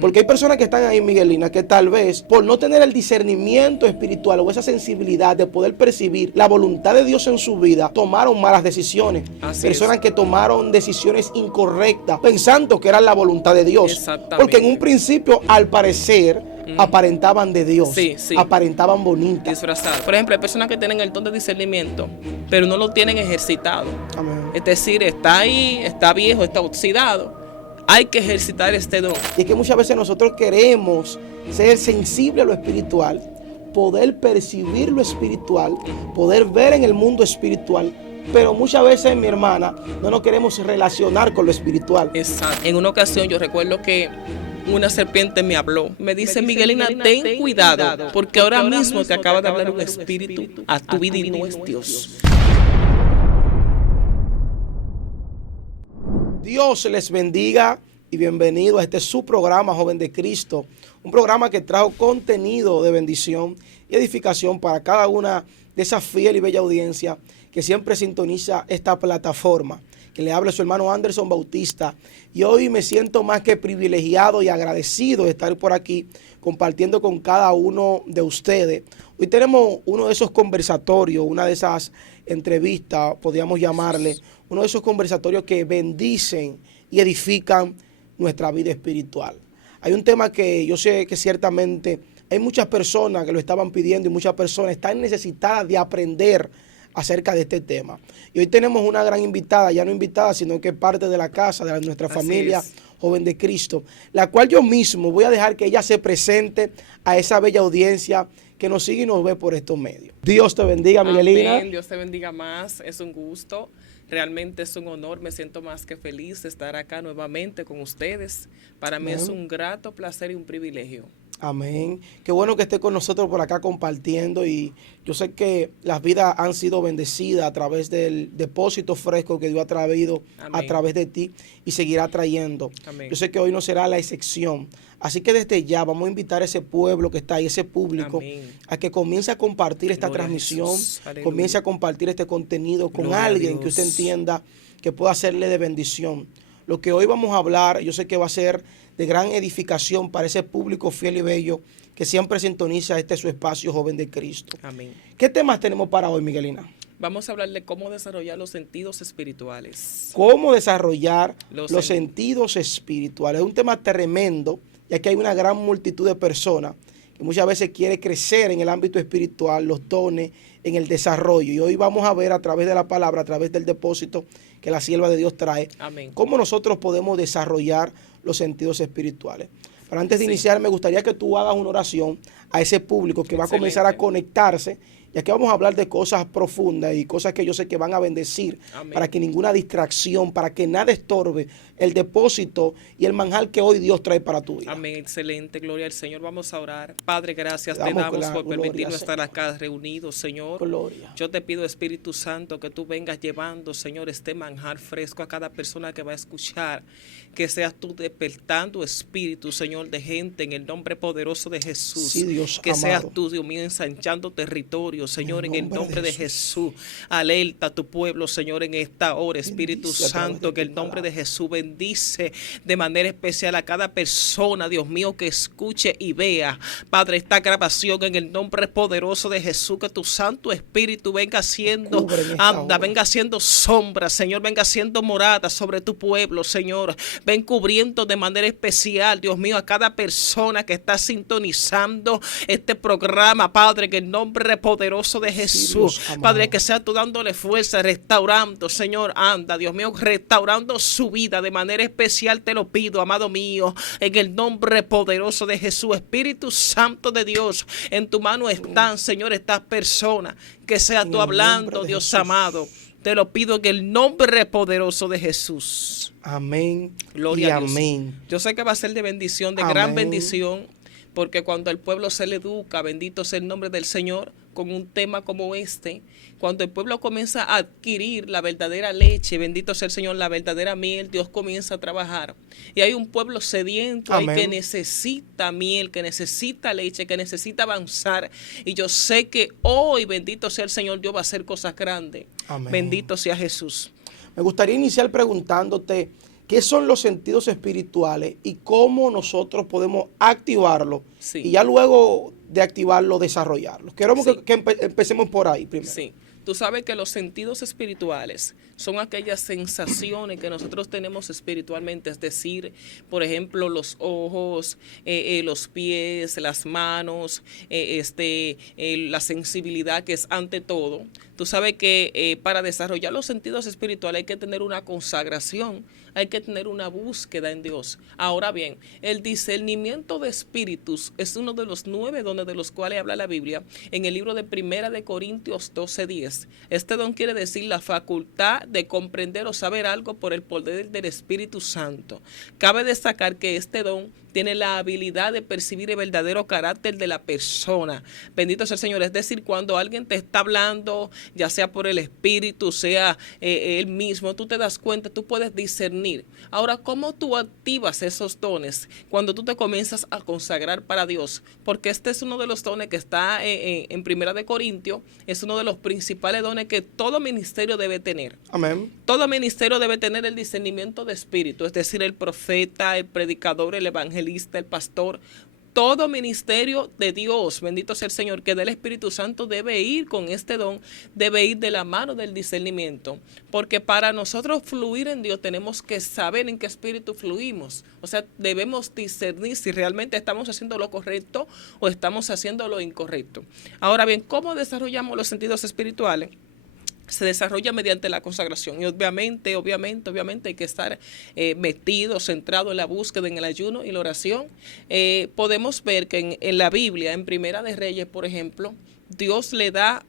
Porque hay personas que están ahí, Miguelina, que tal vez por no tener el discernimiento espiritual o esa sensibilidad de poder percibir la voluntad de Dios en su vida, tomaron malas decisiones. Personas que tomaron decisiones incorrectas pensando que era la voluntad de Dios. Porque en un principio, al parecer, aparentaban de Dios, aparentaban bonitas. Disfrazadas. Por ejemplo, hay personas que tienen el don de discernimiento, pero no lo tienen ejercitado. Amén. Es decir, está ahí, está viejo, está oxidado. Hay que ejercitar este don. Y es que muchas veces nosotros queremos ser sensibles a lo espiritual, poder percibir lo espiritual, poder ver en el mundo espiritual, pero muchas veces, mi hermana, no nos queremos relacionar con lo espiritual. Exacto. En una ocasión yo recuerdo que una serpiente me habló. Me dice, Miguelina, ten cuidado, porque ahora mismo te acaba de hablar un espíritu a tu vida y no es Dios. Dios les bendiga y bienvenido a este su programa Joven de Cristo, un programa que trajo contenido de bendición y edificación para cada una de esa fiel y bella audiencia que siempre sintoniza esta plataforma. Que le habla su hermano Anderson Bautista, y hoy me siento más que privilegiado y agradecido de estar por aquí compartiendo con cada uno de ustedes. Hoy tenemos uno de esos conversatorios, una de esas entrevistas, podríamos llamarle, uno de esos conversatorios que bendicen y edifican nuestra vida espiritual. Hay un tema que yo sé que ciertamente hay muchas personas que lo estaban pidiendo y muchas personas están necesitadas de aprender acerca de este tema. Y hoy tenemos una gran invitada, ya no invitada, sino que parte de la casa, de nuestra familia Joven de Cristo, la cual yo mismo voy a dejar que ella se presente a esa bella audiencia que nos sigue y nos ve por estos medios. Dios te bendiga, Miguelina. Amén, Dios te bendiga más, es un gusto. Realmente es un honor, me siento más que feliz de estar acá nuevamente con ustedes. Para mí es un grato placer y un privilegio. Amén. Qué bueno que esté con nosotros por acá compartiendo, y yo sé que las vidas han sido bendecidas a través del depósito fresco que Dios ha traído a través de ti y seguirá trayendo. Amén. Yo sé que hoy no será la excepción. Así que desde ya vamos a invitar a ese pueblo que está ahí, ese público, a que comience a compartir esta transmisión, comience a compartir este contenido con alguien que usted entienda que pueda hacerle de bendición. Lo que hoy vamos a hablar, yo sé que va a ser de gran edificación para ese público fiel y bello que siempre sintoniza su espacio Joven de Cristo. Amén. ¿Qué temas tenemos para hoy, Miguelina? Vamos a hablar de cómo desarrollar los sentidos espirituales. Cómo desarrollar los sentidos espirituales. Es un tema tremendo, ya que hay una gran multitud de personas que muchas veces quiere crecer en el ámbito espiritual, los dones, en el desarrollo. Y hoy vamos a ver a través de la palabra, a través del depósito que la sierva de Dios trae, cómo nosotros podemos desarrollar los sentidos espirituales. Pero antes de iniciar, me gustaría que tú hagas una oración a ese público que va a comenzar a conectarse, ya que vamos a hablar de cosas profundas y cosas que yo sé que van a bendecir, para que ninguna distracción, para que nada estorbe el depósito y el manjar que hoy Dios trae para tu vida. Amén, excelente, gloria al Señor. Vamos a orar. Padre, gracias te damos por permitirnos estar acá reunidos, Señor. Gloria. Yo te pido, Espíritu Santo, que tú vengas llevando, Señor, este manjar fresco a cada persona que va a escuchar, que seas tú despertando espíritu, Señor, de gente en el nombre poderoso de Jesús. Sí, Dios que amado. Seas tú, Dios mío, ensanchando territorio, Señor, en el nombre de Jesús. Alerta a tu pueblo, Señor, en esta hora, Espíritu Santo, que el nombre de Jesús bendice de manera especial a cada persona, Dios mío, que escuche y vea, Padre, esta grabación en el nombre poderoso de Jesús, que tu Santo Espíritu venga haciendo, venga haciendo sombra, Señor, venga haciendo morada sobre tu pueblo, Señor, ven cubriendo de manera especial, Dios mío, a cada persona que está sintonizando este programa, Padre, en el nombre poderoso de Jesús, sí, Padre, que sea tú dándole fuerza, restaurando, Señor, anda, Dios mío, restaurando su vida de manera especial, te lo pido, amado mío, en el nombre poderoso de Jesús. Espíritu Santo de Dios, en tu mano están, Señor, estas personas, que sea tú hablando, Dios amado, te lo pido en el nombre poderoso de Jesús. Amén. Gloria a Dios. Amén. Yo sé que va a ser de bendición, de gran bendición, porque cuando el pueblo se le educa, bendito sea el nombre del Señor, con un tema como este, cuando el pueblo comienza a adquirir la verdadera leche, bendito sea el Señor, la verdadera miel, Dios comienza a trabajar. Y hay un pueblo sediento ahí que necesita miel, que necesita leche, que necesita avanzar. Y yo sé que hoy, bendito sea el Señor, Dios va a hacer cosas grandes. Amén. Bendito sea Jesús. Me gustaría iniciar preguntándote, qué son los sentidos espirituales y cómo nosotros podemos activarlos Sí. y ya luego de activarlo, desarrollarlos. Queremos Sí. que empecemos por ahí primero. Sí, tú sabes que los sentidos espirituales son aquellas sensaciones que nosotros tenemos espiritualmente, es decir, por ejemplo, los ojos, los pies, las manos, la sensibilidad, que es ante todo. Tú sabes que para desarrollar los sentidos espirituales hay que tener una consagración, hay que tener una búsqueda en Dios. Ahora bien, el discernimiento de espíritus es uno de los 9 dones de los cuales habla la Biblia en el libro de Primera de Corintios 12:10. Este don quiere decir la facultad de comprender o saber algo por el poder del Espíritu Santo. Cabe destacar que este don tiene la habilidad de percibir el verdadero carácter de la persona. Bendito sea el Señor. Es decir, cuando alguien te está hablando, ya sea por el Espíritu, sea él mismo, tú te das cuenta, tú puedes discernir. Ahora, ¿cómo tú activas esos dones cuando tú te comienzas a consagrar para Dios? Porque este es uno de los dones que está en Primera de Corintios, es uno de los principales dones que todo ministerio debe tener. Amén. Todo ministerio debe tener el discernimiento de espíritu, es decir, el profeta, el predicador, el evangelista, el pastor. Todo ministerio de Dios, bendito sea el Señor, que del Espíritu Santo debe ir con este don, debe ir de la mano del discernimiento. Porque para nosotros fluir en Dios tenemos que saber en qué espíritu fluimos. O sea, debemos discernir si realmente estamos haciendo lo correcto o estamos haciendo lo incorrecto. Ahora bien, ¿cómo desarrollamos los sentidos espirituales? Se desarrolla mediante la consagración y obviamente hay que estar metido, centrado en la búsqueda, en el ayuno y la oración. Podemos ver que en la Biblia, en Primera de Reyes, por ejemplo, Dios le da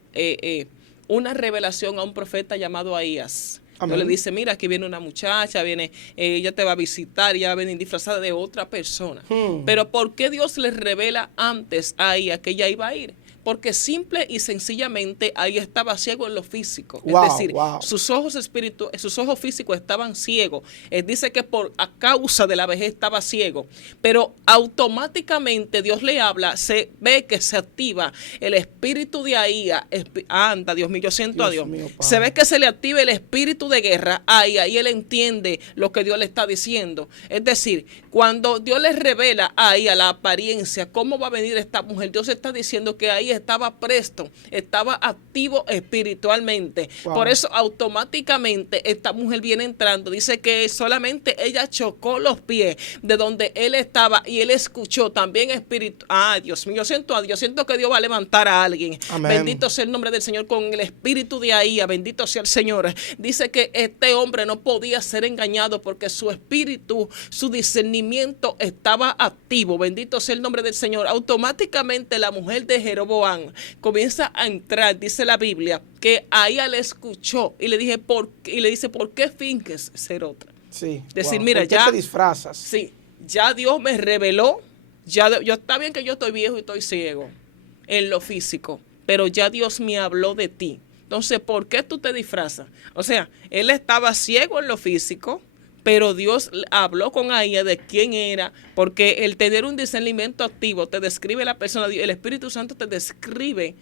una revelación a un profeta llamado Ahías. Dios le dice, mira, aquí viene una muchacha, ella te va a visitar, ella va a venir disfrazada de otra persona. Pero ¿por qué Dios le revela antes a Ahías que ella iba a ir? Porque simple y sencillamente ahí estaba ciego en lo físico. Wow, es decir, wow. sus ojos físicos estaban ciegos. Él dice que a causa de la vejez estaba ciego. Pero automáticamente Dios le habla, se ve que se activa el espíritu de Ahías. Anda, Dios mío, yo siento a Dios. Mío, se ve que se le activa el espíritu de guerra a Ahías y él entiende lo que Dios le está diciendo. Es decir, cuando Dios le revela a Ahías la apariencia, cómo va a venir esta mujer, Dios está diciendo que ahí estaba presto, estaba activo espiritualmente. Wow. Por eso automáticamente esta mujer viene entrando. Dice que solamente ella chocó los pies de donde él estaba y él escuchó también espíritu. Dios mío, yo siento a Dios, siento que Dios va a levantar a alguien. Amén. Bendito sea el nombre del Señor con el espíritu de Ahías, bendito sea el Señor. Dice que este hombre no podía ser engañado porque su espíritu, su discernimiento estaba activo. Bendito sea el nombre del Señor. Automáticamente la mujer de Jeroboam comienza a entrar, dice la Biblia, que Ahías le escuchó y le dice, ¿por qué finges ser otra? Sí. Decir, Wow. mira, ¿Por qué ya te disfrazas? Sí, ya Dios me reveló, está bien que yo estoy viejo y estoy ciego en lo físico, pero ya Dios me habló de ti. Entonces, ¿por qué tú te disfrazas? O sea, él estaba ciego en lo físico, pero Dios habló con Ahías de quién era, porque el tener un discernimiento activo te describe la persona, el Espíritu Santo te describe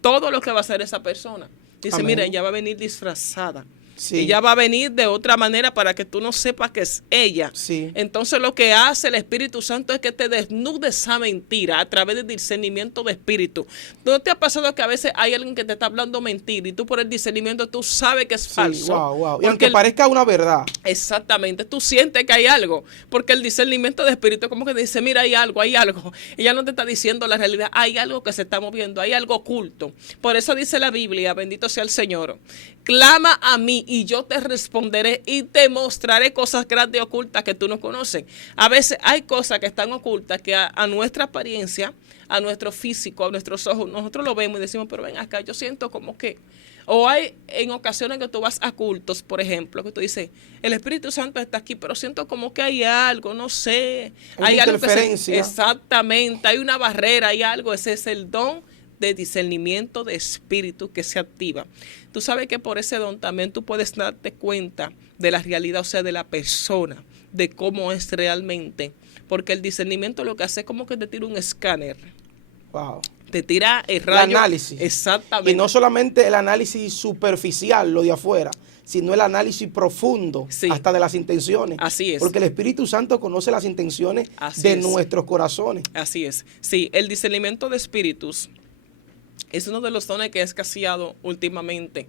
todo lo que va a hacer esa persona. Dice, Amén. mira, ella va a venir disfrazada. Sí. Ella va a venir de otra manera para que tú no sepas que es ella. Sí. Entonces lo que hace el Espíritu Santo es que te desnude esa mentira a través del discernimiento de espíritu. ¿No te ha pasado que a veces hay alguien que te está hablando mentira y tú por el discernimiento tú sabes que es falso? Wow. Y aunque parezca una verdad. Exactamente, tú sientes que hay algo, porque el discernimiento de espíritu es como que dice, mira, hay algo. Ella no te está diciendo la realidad, hay algo que se está moviendo, hay algo oculto. Por eso dice la Biblia, bendito sea el Señor, clama a mí y yo te responderé y te mostraré cosas grandes y ocultas que tú no conoces. A veces hay cosas que están ocultas que a nuestra apariencia, a nuestro físico, a nuestros ojos, nosotros lo vemos y decimos, pero ven acá, yo siento como que... O hay en ocasiones que tú vas a cultos, por ejemplo, que tú dices, el Espíritu Santo está aquí, pero siento como que hay algo, no sé. Hay algo interferencia. exactamente, hay una barrera, hay algo. Ese es el don de discernimiento de espíritu que se activa. Tú sabes que por ese don también tú puedes darte cuenta de la realidad, o sea, de la persona, de cómo es realmente. Porque el discernimiento lo que hace es como que te tira un escáner. Wow. Te tira el El rayo. análisis. Exactamente. Y no solamente el análisis superficial, lo de afuera, sino el análisis profundo, Sí. hasta de las intenciones. Así es. Porque el Espíritu Santo conoce las intenciones Así de es. nuestros corazones. Así es. Sí, el discernimiento de espíritus es uno de los dones que ha escaseado últimamente,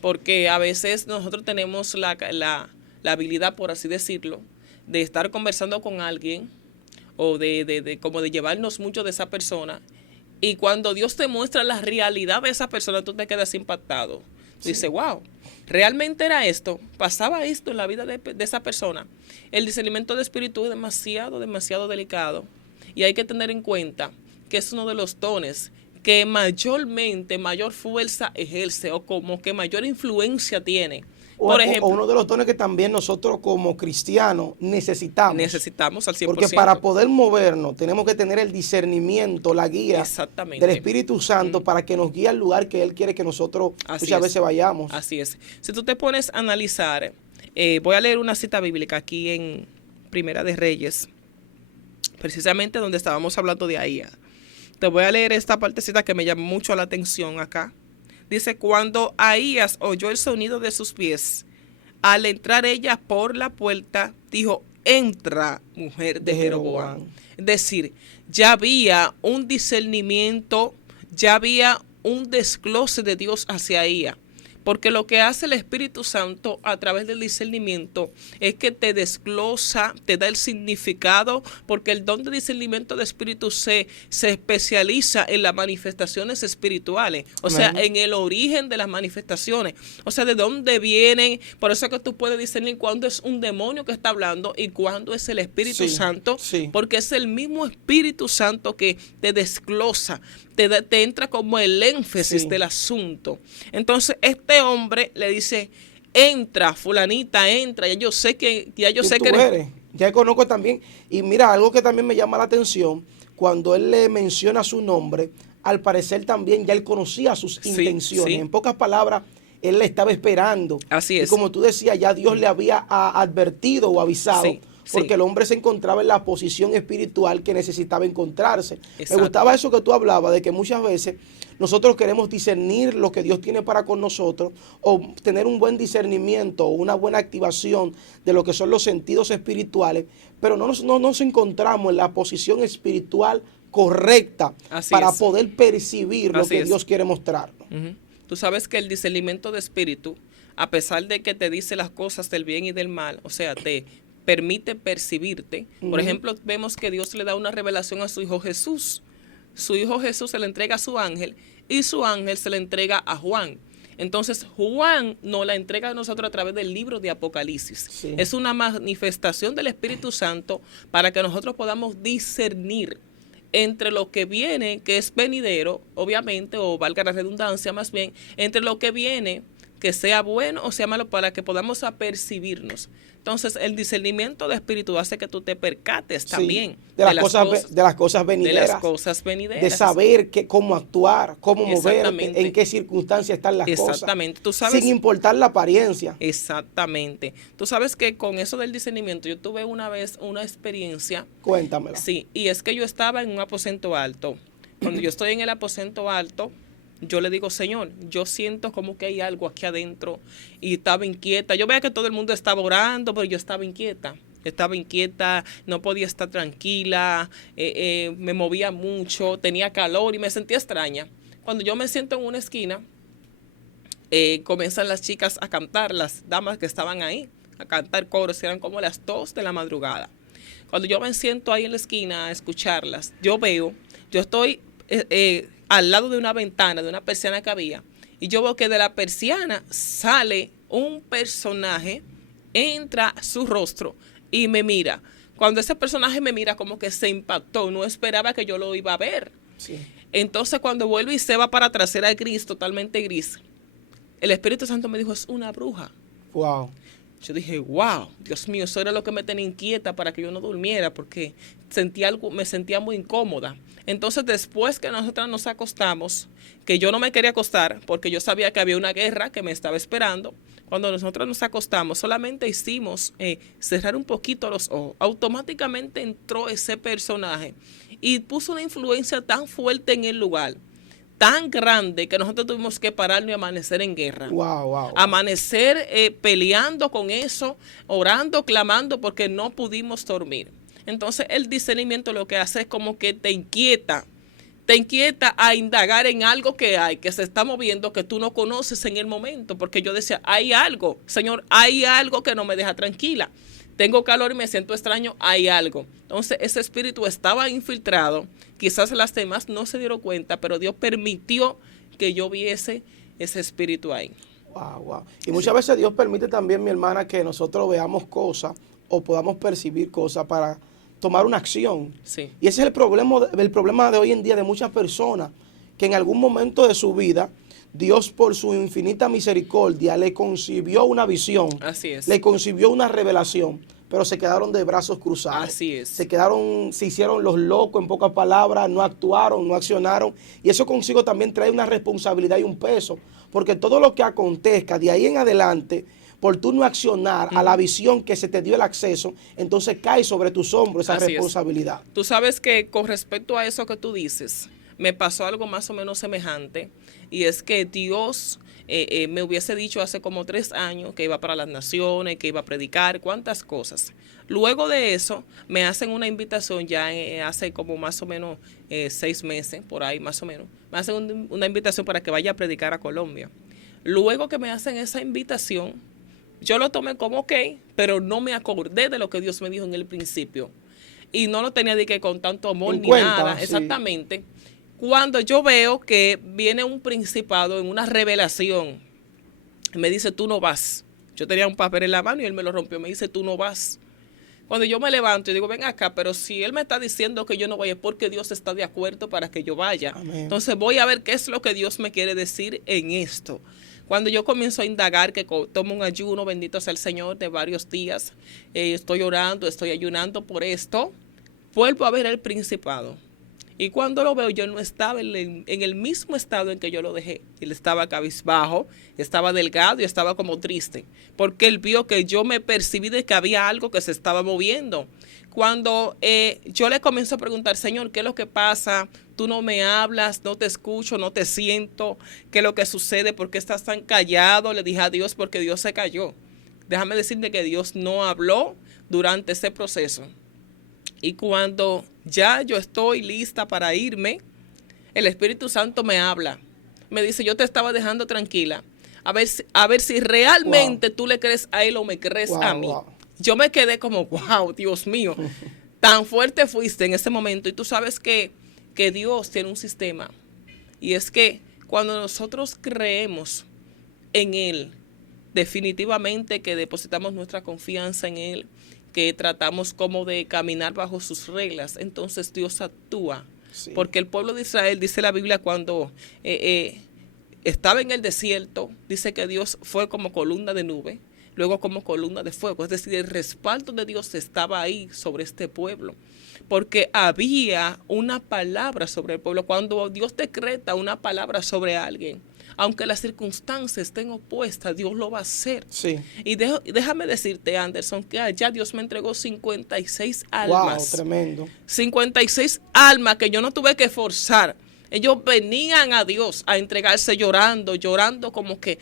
porque a veces nosotros tenemos la habilidad, por así decirlo, de estar conversando con alguien o como de llevarnos mucho de esa persona, y cuando Dios te muestra la realidad de esa persona, tú te quedas impactado. Sí. Dices, wow, realmente era esto, pasaba esto en la vida de esa persona. El discernimiento de espíritu es demasiado, demasiado delicado, y hay que tener en cuenta que es uno de los dones que mayor fuerza ejerce, o como que mayor influencia tiene. Por ejemplo, O uno de los dones que también nosotros como cristianos necesitamos. necesitamos al 100%. Porque para poder movernos tenemos que tener el discernimiento, la guía Exactamente. del Espíritu Santo para que nos guíe al lugar que Él quiere que nosotros muchas veces vayamos. Así es. Si tú te pones a analizar, voy a leer una cita bíblica aquí en Primera de Reyes, precisamente donde estábamos hablando de Ahía. Te voy a leer esta partecita que me llamó mucho la atención acá. Dice, cuando Ahías oyó el sonido de sus pies, al entrar ella por la puerta, dijo, entra, mujer de Jeroboam. Es decir, ya había un discernimiento, ya había un desglose de Dios hacia ella. Porque lo que hace el Espíritu Santo a través del discernimiento es que te desglosa, te da el significado, porque el don de discernimiento de espíritu se especializa en las manifestaciones espirituales, o sea, en el origen de las manifestaciones, o sea, de dónde vienen. Por eso es que tú puedes discernir cuándo es un demonio que está hablando y cuándo es el Espíritu Santo, porque es el mismo Espíritu Santo que te desglosa, te entra como el énfasis del asunto. Entonces, este hombre le dice, entra, fulanita, entra, ya yo sé que eres. Ya conozco también. Y mira, algo que también me llama la atención, cuando él le menciona su nombre, al parecer también ya él conocía sus intenciones. En pocas palabras, él le estaba esperando. Así es. Y como tú decías, ya Dios le había advertido o avisado. Porque el hombre se encontraba en la posición espiritual que necesitaba encontrarse. Exacto. Me gustaba eso que tú hablabas, de que muchas veces nosotros queremos discernir lo que Dios tiene para con nosotros, o tener un buen discernimiento o una buena activación de lo que son los sentidos espirituales, pero no nos encontramos en la posición espiritual correcta para poder percibir lo que Dios quiere mostrarnos. Tú sabes que el discernimiento de espíritu, a pesar de que te dice las cosas del bien y del mal, o sea, te permite percibirte. Por ejemplo, vemos que Dios le da una revelación a su Hijo Jesús. Su Hijo Jesús se le entrega a su ángel y su ángel se le entrega a Juan. Entonces, Juan nos la entrega a nosotros a través del libro de Apocalipsis. Es una manifestación del Espíritu Santo para que nosotros podamos discernir entre lo que viene, que es venidero, obviamente, o valga la redundancia más bien, entre lo que viene, que sea bueno o sea malo, para que podamos apercibirnos. Entonces, el discernimiento de espíritu hace que tú te percates también de las cosas venideras. De las cosas venideras. De saber cómo actuar, cómo moverte, en qué circunstancias están las cosas. Exactamente. Tú sabes, sin importar la apariencia. Exactamente. Tú sabes que con eso del discernimiento, yo tuve una vez una experiencia. Cuéntamela. Sí, y es que yo estaba en un aposento alto. Cuando yo estoy en el aposento alto, yo le digo, Señor, yo siento como que hay algo aquí adentro, y estaba inquieta. Yo veía que todo el mundo estaba orando, pero yo estaba inquieta. No podía estar tranquila, me movía mucho, tenía calor y me sentía extraña. Cuando yo me siento en una esquina, comienzan las chicas a cantar, las damas que estaban ahí, a cantar coros, eran como las 2 de la madrugada. Cuando yo me siento ahí en la esquina a escucharlas, yo estoy al lado de una ventana, de una persiana que había, y yo veo que de la persiana sale un personaje, entra su rostro y me mira. Cuando ese personaje me mira, como que se impactó, no esperaba que yo lo iba a ver. Entonces, cuando vuelve y se va para atrás, era gris, totalmente gris. El Espíritu Santo me dijo, es una bruja. Wow. Yo dije, wow, Dios mío, eso era lo que me tenía inquieta para que yo no durmiera, porque me sentía muy incómoda. Entonces, después que nosotras nos acostamos, que yo no me quería acostar porque yo sabía que había una guerra que me estaba esperando, cuando nosotros nos acostamos, solamente hicimos cerrar un poquito los ojos. Automáticamente entró ese personaje y puso una influencia tan fuerte en el lugar, tan grande, que nosotros tuvimos que pararnos y amanecer en guerra. Wow. Amanecer peleando con eso, orando, clamando, porque no pudimos dormir. Entonces, el discernimiento lo que hace es como que te inquieta a indagar en algo que hay, que se está moviendo, que tú no conoces en el momento, porque yo decía, hay algo, Señor, hay algo que no me deja tranquila. Tengo calor y me siento extraño, hay algo. Entonces, ese espíritu estaba infiltrado. Quizás las demás no se dieron cuenta, pero Dios permitió que yo viese ese espíritu ahí. Wow. Y muchas veces Dios permite también, mi hermana, que nosotros veamos cosas o podamos percibir cosas para tomar una acción. Sí. Y ese es el problema de hoy en día de muchas personas, que en algún momento de su vida Dios, por su infinita misericordia, le concibió una visión. Así es. Le concibió una revelación, pero se quedaron de brazos cruzados. Así es. Se hicieron los locos, en pocas palabras, no actuaron, no accionaron. Y eso consigo también trae una responsabilidad y un peso, porque todo lo que acontezca de ahí en adelante, por tú no accionar a la visión que se te dio el acceso, entonces cae sobre tus hombros esa Así responsabilidad. Tú sabes que con respecto a eso que tú dices, me pasó algo más o menos semejante, y es que Dios me hubiese dicho hace como 3 años que iba para las naciones, que iba a predicar, cuántas cosas. Luego de eso, me hacen una invitación ya hace como más o menos 6 meses, por ahí más o menos. Me hacen una invitación para que vaya a predicar a Colombia. Luego que me hacen esa invitación, yo lo tomé como ok, pero no me acordé de lo que Dios me dijo en el principio. Y no lo tenía de que con tanto amor ni nada, sí. Exactamente. Cuando yo veo que viene un principado en una revelación, me dice, tú no vas. Yo tenía un papel en la mano y él me lo rompió, me dice, tú no vas. Cuando yo me levanto y digo, ven acá, pero si él me está diciendo que yo no vaya, es porque Dios está de acuerdo para que yo vaya. Amén. Entonces voy a ver qué es lo que Dios me quiere decir en esto. Cuando yo comienzo a indagar, que tomo un ayuno, bendito sea el Señor, de varios días, estoy orando, estoy ayunando por esto, vuelvo a ver el principado. Y cuando lo veo, yo no estaba en el mismo estado en que yo lo dejé. Él estaba cabizbajo, estaba delgado y estaba como triste, porque él vio que yo me percibí de que había algo que se estaba moviendo. Cuando yo le comienzo a preguntar, Señor, ¿qué es lo que pasa? Tú no me hablas, no te escucho, no te siento. ¿Qué es lo que sucede? ¿Por qué estás tan callado? Le dije a Dios, porque Dios se cayó. Déjame decirte que Dios no habló durante ese proceso. Y cuando ya yo estoy lista para irme, el Espíritu Santo me habla. Me dice, yo te estaba dejando tranquila. A ver si realmente tú le crees a él o me crees a mí. Yo me quedé como, wow, Dios mío, tan fuerte fuiste en ese momento. Y tú sabes que Dios tiene un sistema. Y es que cuando nosotros creemos en Él, definitivamente que depositamos nuestra confianza en Él, que tratamos como de caminar bajo sus reglas, entonces Dios actúa. Sí. Porque el pueblo de Israel, dice la Biblia, cuando estaba en el desierto, dice que Dios fue como columna de nube, luego como columna de fuego. Es decir, el respaldo de Dios estaba ahí sobre este pueblo, porque había una palabra sobre el pueblo. Cuando Dios decreta una palabra sobre alguien, aunque las circunstancias estén opuestas, Dios lo va a hacer. Sí. Y déjame decirte, Anderson, que allá Dios me entregó 56 almas. Wow, tremendo. 56 almas que yo no tuve que forzar. Ellos venían a Dios a entregarse llorando como que,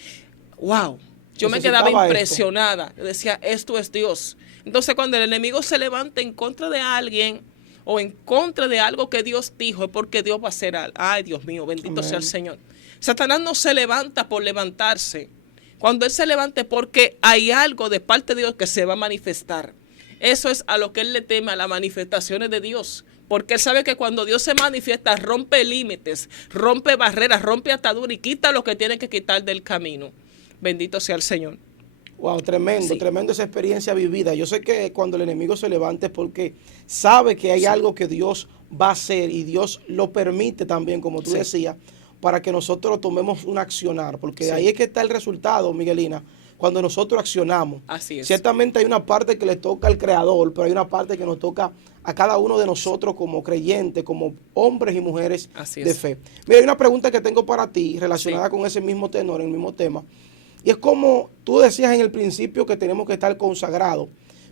wow. Yo me quedaba impresionada. Yo decía, esto es Dios. Entonces, cuando el enemigo se levanta en contra de alguien o en contra de algo que Dios dijo, es porque Dios va a hacer algo. Ay, Dios mío, bendito Amén. Sea el Señor. Satanás no se levanta por levantarse. Cuando él se levante, porque hay algo de parte de Dios que se va a manifestar. Eso es a lo que él le teme, a las manifestaciones de Dios. Porque él sabe que cuando Dios se manifiesta, rompe límites, rompe barreras, rompe ataduras y quita lo que tiene que quitar del camino. Bendito sea el Señor. Wow, tremendo, sí. Tremendo esa experiencia vivida. Yo sé que cuando el enemigo se levante es porque sabe que hay sí. algo que Dios va a hacer y Dios lo permite también, como tú sí. decías, para que nosotros tomemos un accionar. Porque sí. ahí es que está el resultado, Miguelina, cuando nosotros accionamos. Así es. Ciertamente hay una parte que le toca al Creador, pero hay una parte que nos toca a cada uno de nosotros como creyentes, como hombres y mujeres Así de es. fe. Mira, hay una pregunta que tengo para ti relacionada Sí. con ese mismo tenor, el mismo tema. Y es como tú decías en el principio que tenemos que estar consagrados,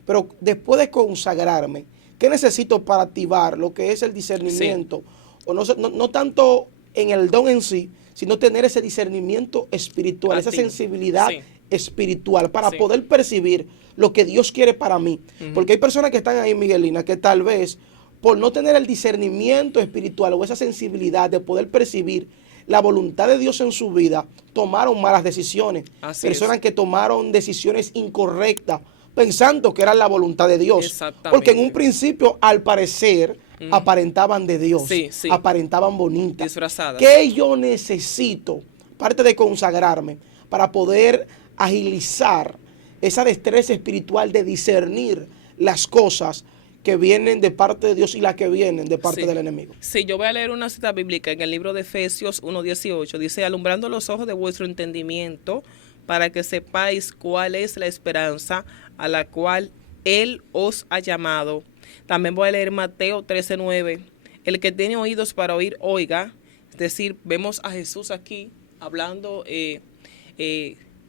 pero después de consagrarme, ¿qué necesito para activar lo que es el discernimiento? O no tanto en el don en sí, sino tener ese discernimiento espiritual, esa Activo. sensibilidad Sí. espiritual para Sí. poder percibir lo que Dios quiere para mí. Ujú. Porque hay personas que están ahí, Miguelina, que tal vez por no tener el discernimiento espiritual o esa sensibilidad de poder percibir la voluntad de Dios en su vida, tomaron malas decisiones. Así Personas es. que tomaron decisiones incorrectas pensando que era la voluntad de Dios. Exactamente. Porque en un principio, al parecer, Ujú. aparentaban de Dios, Sí, sí. aparentaban bonitas. Disfrazadas. ¿Qué yo necesito, aparte de consagrarme, para poder agilizar esa destreza espiritual de discernir las cosas que vienen de parte de Dios y las que vienen de parte Sí. del enemigo? Sí, yo voy a leer una cita bíblica en el libro de Efesios 1:18. Dice, alumbrando los ojos de vuestro entendimiento, para que sepáis cuál es la esperanza a la cual Él os ha llamado. También voy a leer Mateo 13:9. El que tiene oídos para oír, oiga. Es decir, vemos a Jesús aquí hablando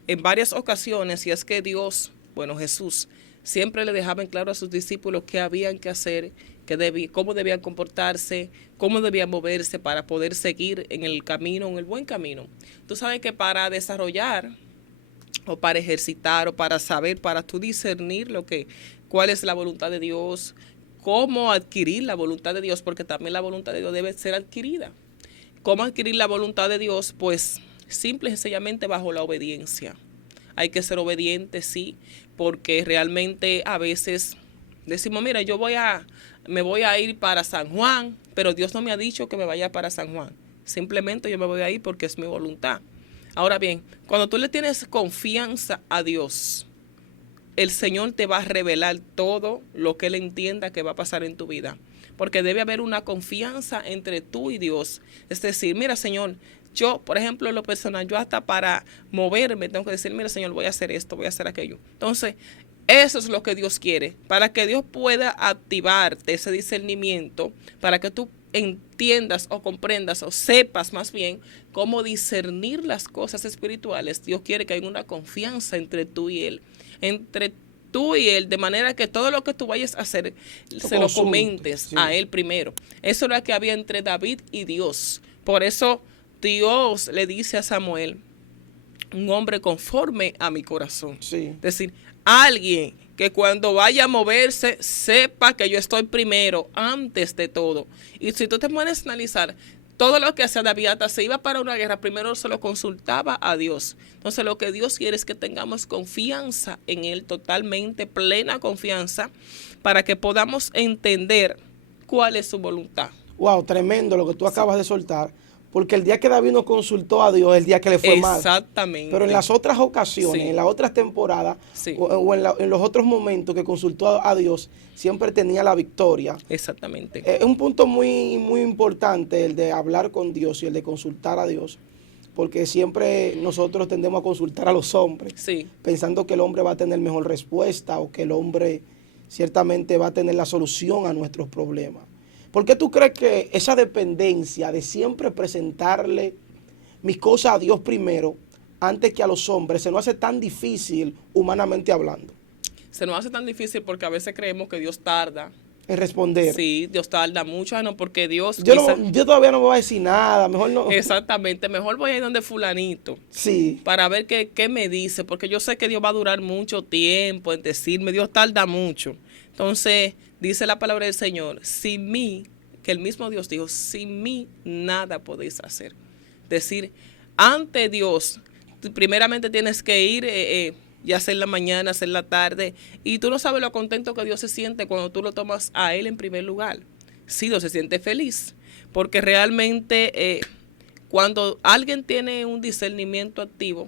en varias ocasiones, y es que Dios, bueno, Jesús, siempre le dejaba en claro a sus discípulos qué habían que hacer, cómo debían comportarse, cómo debían moverse para poder seguir en el camino, en el buen camino. Tú sabes que para desarrollar o para ejercitar o para saber, para tú discernir cuál es la voluntad de Dios, cómo adquirir la voluntad de Dios, porque también la voluntad de Dios debe ser adquirida. ¿Cómo adquirir la voluntad de Dios? Pues simple y sencillamente bajo la obediencia. Hay que ser obedientes, sí, porque realmente a veces decimos, mira, me voy a ir para San Juan, pero Dios no me ha dicho que me vaya para San Juan. Simplemente yo me voy a ir porque es mi voluntad. Ahora bien, cuando tú le tienes confianza a Dios, el Señor te va a revelar todo lo que Él entienda que va a pasar en tu vida. Porque debe haber una confianza entre tú y Dios. Es decir, mira, Señor, yo, por ejemplo, en lo personal, yo hasta para moverme tengo que decir, mira, Señor, voy a hacer esto, voy a hacer aquello. Entonces, eso es lo que Dios quiere, para que Dios pueda activarte ese discernimiento, para que tú entiendas o comprendas o sepas más bien cómo discernir las cosas espirituales. Dios quiere que haya una confianza entre tú y Él, de manera que todo lo que tú vayas a hacer se lo comentes sí. a Él primero. Eso era lo que había entre David y Dios. Por eso Dios le dice a Samuel, un hombre conforme a mi corazón. Sí. Es decir, alguien que cuando vaya a moverse sepa que yo estoy primero, antes de todo. Y si tú te pones a analizar, todo lo que hacía David, hasta se iba para una guerra, primero se lo consultaba a Dios. Entonces lo que Dios quiere es que tengamos confianza en Él, totalmente, plena confianza, para que podamos entender cuál es su voluntad. Wow, tremendo lo que tú acabas de soltar. Porque el día que David no consultó a Dios, el día que le fue mal. Exactamente. Pero en las otras ocasiones, Sí. en las otras temporadas, Sí. o en los otros momentos que consultó a Dios, siempre tenía la victoria. Exactamente. Es un punto muy, muy importante el de hablar con Dios y el de consultar a Dios. Porque siempre nosotros tendemos a consultar a los hombres, Sí. pensando que el hombre va a tener mejor respuesta o que el hombre ciertamente va a tener la solución a nuestros problemas. ¿Por qué tú crees que esa dependencia de siempre presentarle mis cosas a Dios primero, antes que a los hombres, se nos hace tan difícil humanamente hablando Se nos hace tan difícil porque a veces creemos que Dios tarda. en responder? Sí, Dios tarda mucho, no, porque Dios Yo todavía no me voy a decir nada, mejor no. Exactamente, mejor voy a ir donde fulanito Sí, para ver qué me dice, porque yo sé que Dios va a durar mucho tiempo en decirme, Dios tarda mucho. Entonces, dice la palabra del Señor, sin mí, que el mismo Dios dijo, sin mí nada podéis hacer. Decir, ante Dios, tú primeramente tienes que ir, ya sea en la mañana, sea en la tarde, y tú no sabes lo contento que Dios se siente cuando tú lo tomas a Él en primer lugar. Sí, Dios se siente feliz, porque realmente cuando alguien tiene un discernimiento activo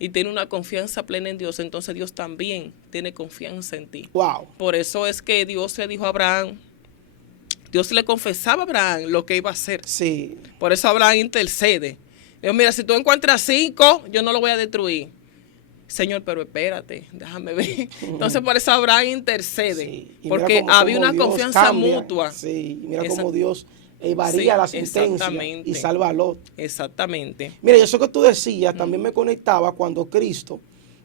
y tiene una confianza plena en Dios, entonces Dios también tiene confianza en ti. wow. Por eso es que Dios le dijo a Abraham, Dios le confesaba a Abraham lo que iba a hacer. Sí, Por eso Abraham intercede. Dijo, mira, si tú encuentras 5, yo no lo voy a destruir. Señor, pero espérate, déjame ver. Entonces por eso Abraham intercede, Sí, y porque mira había cómo una Dios confianza cambia. mutua. Sí, y mira Esa- cómo Dios varía sí, la sentencia y salva a Lot. exactamente. Mira, eso que tú decías, también me conectaba cuando Cristo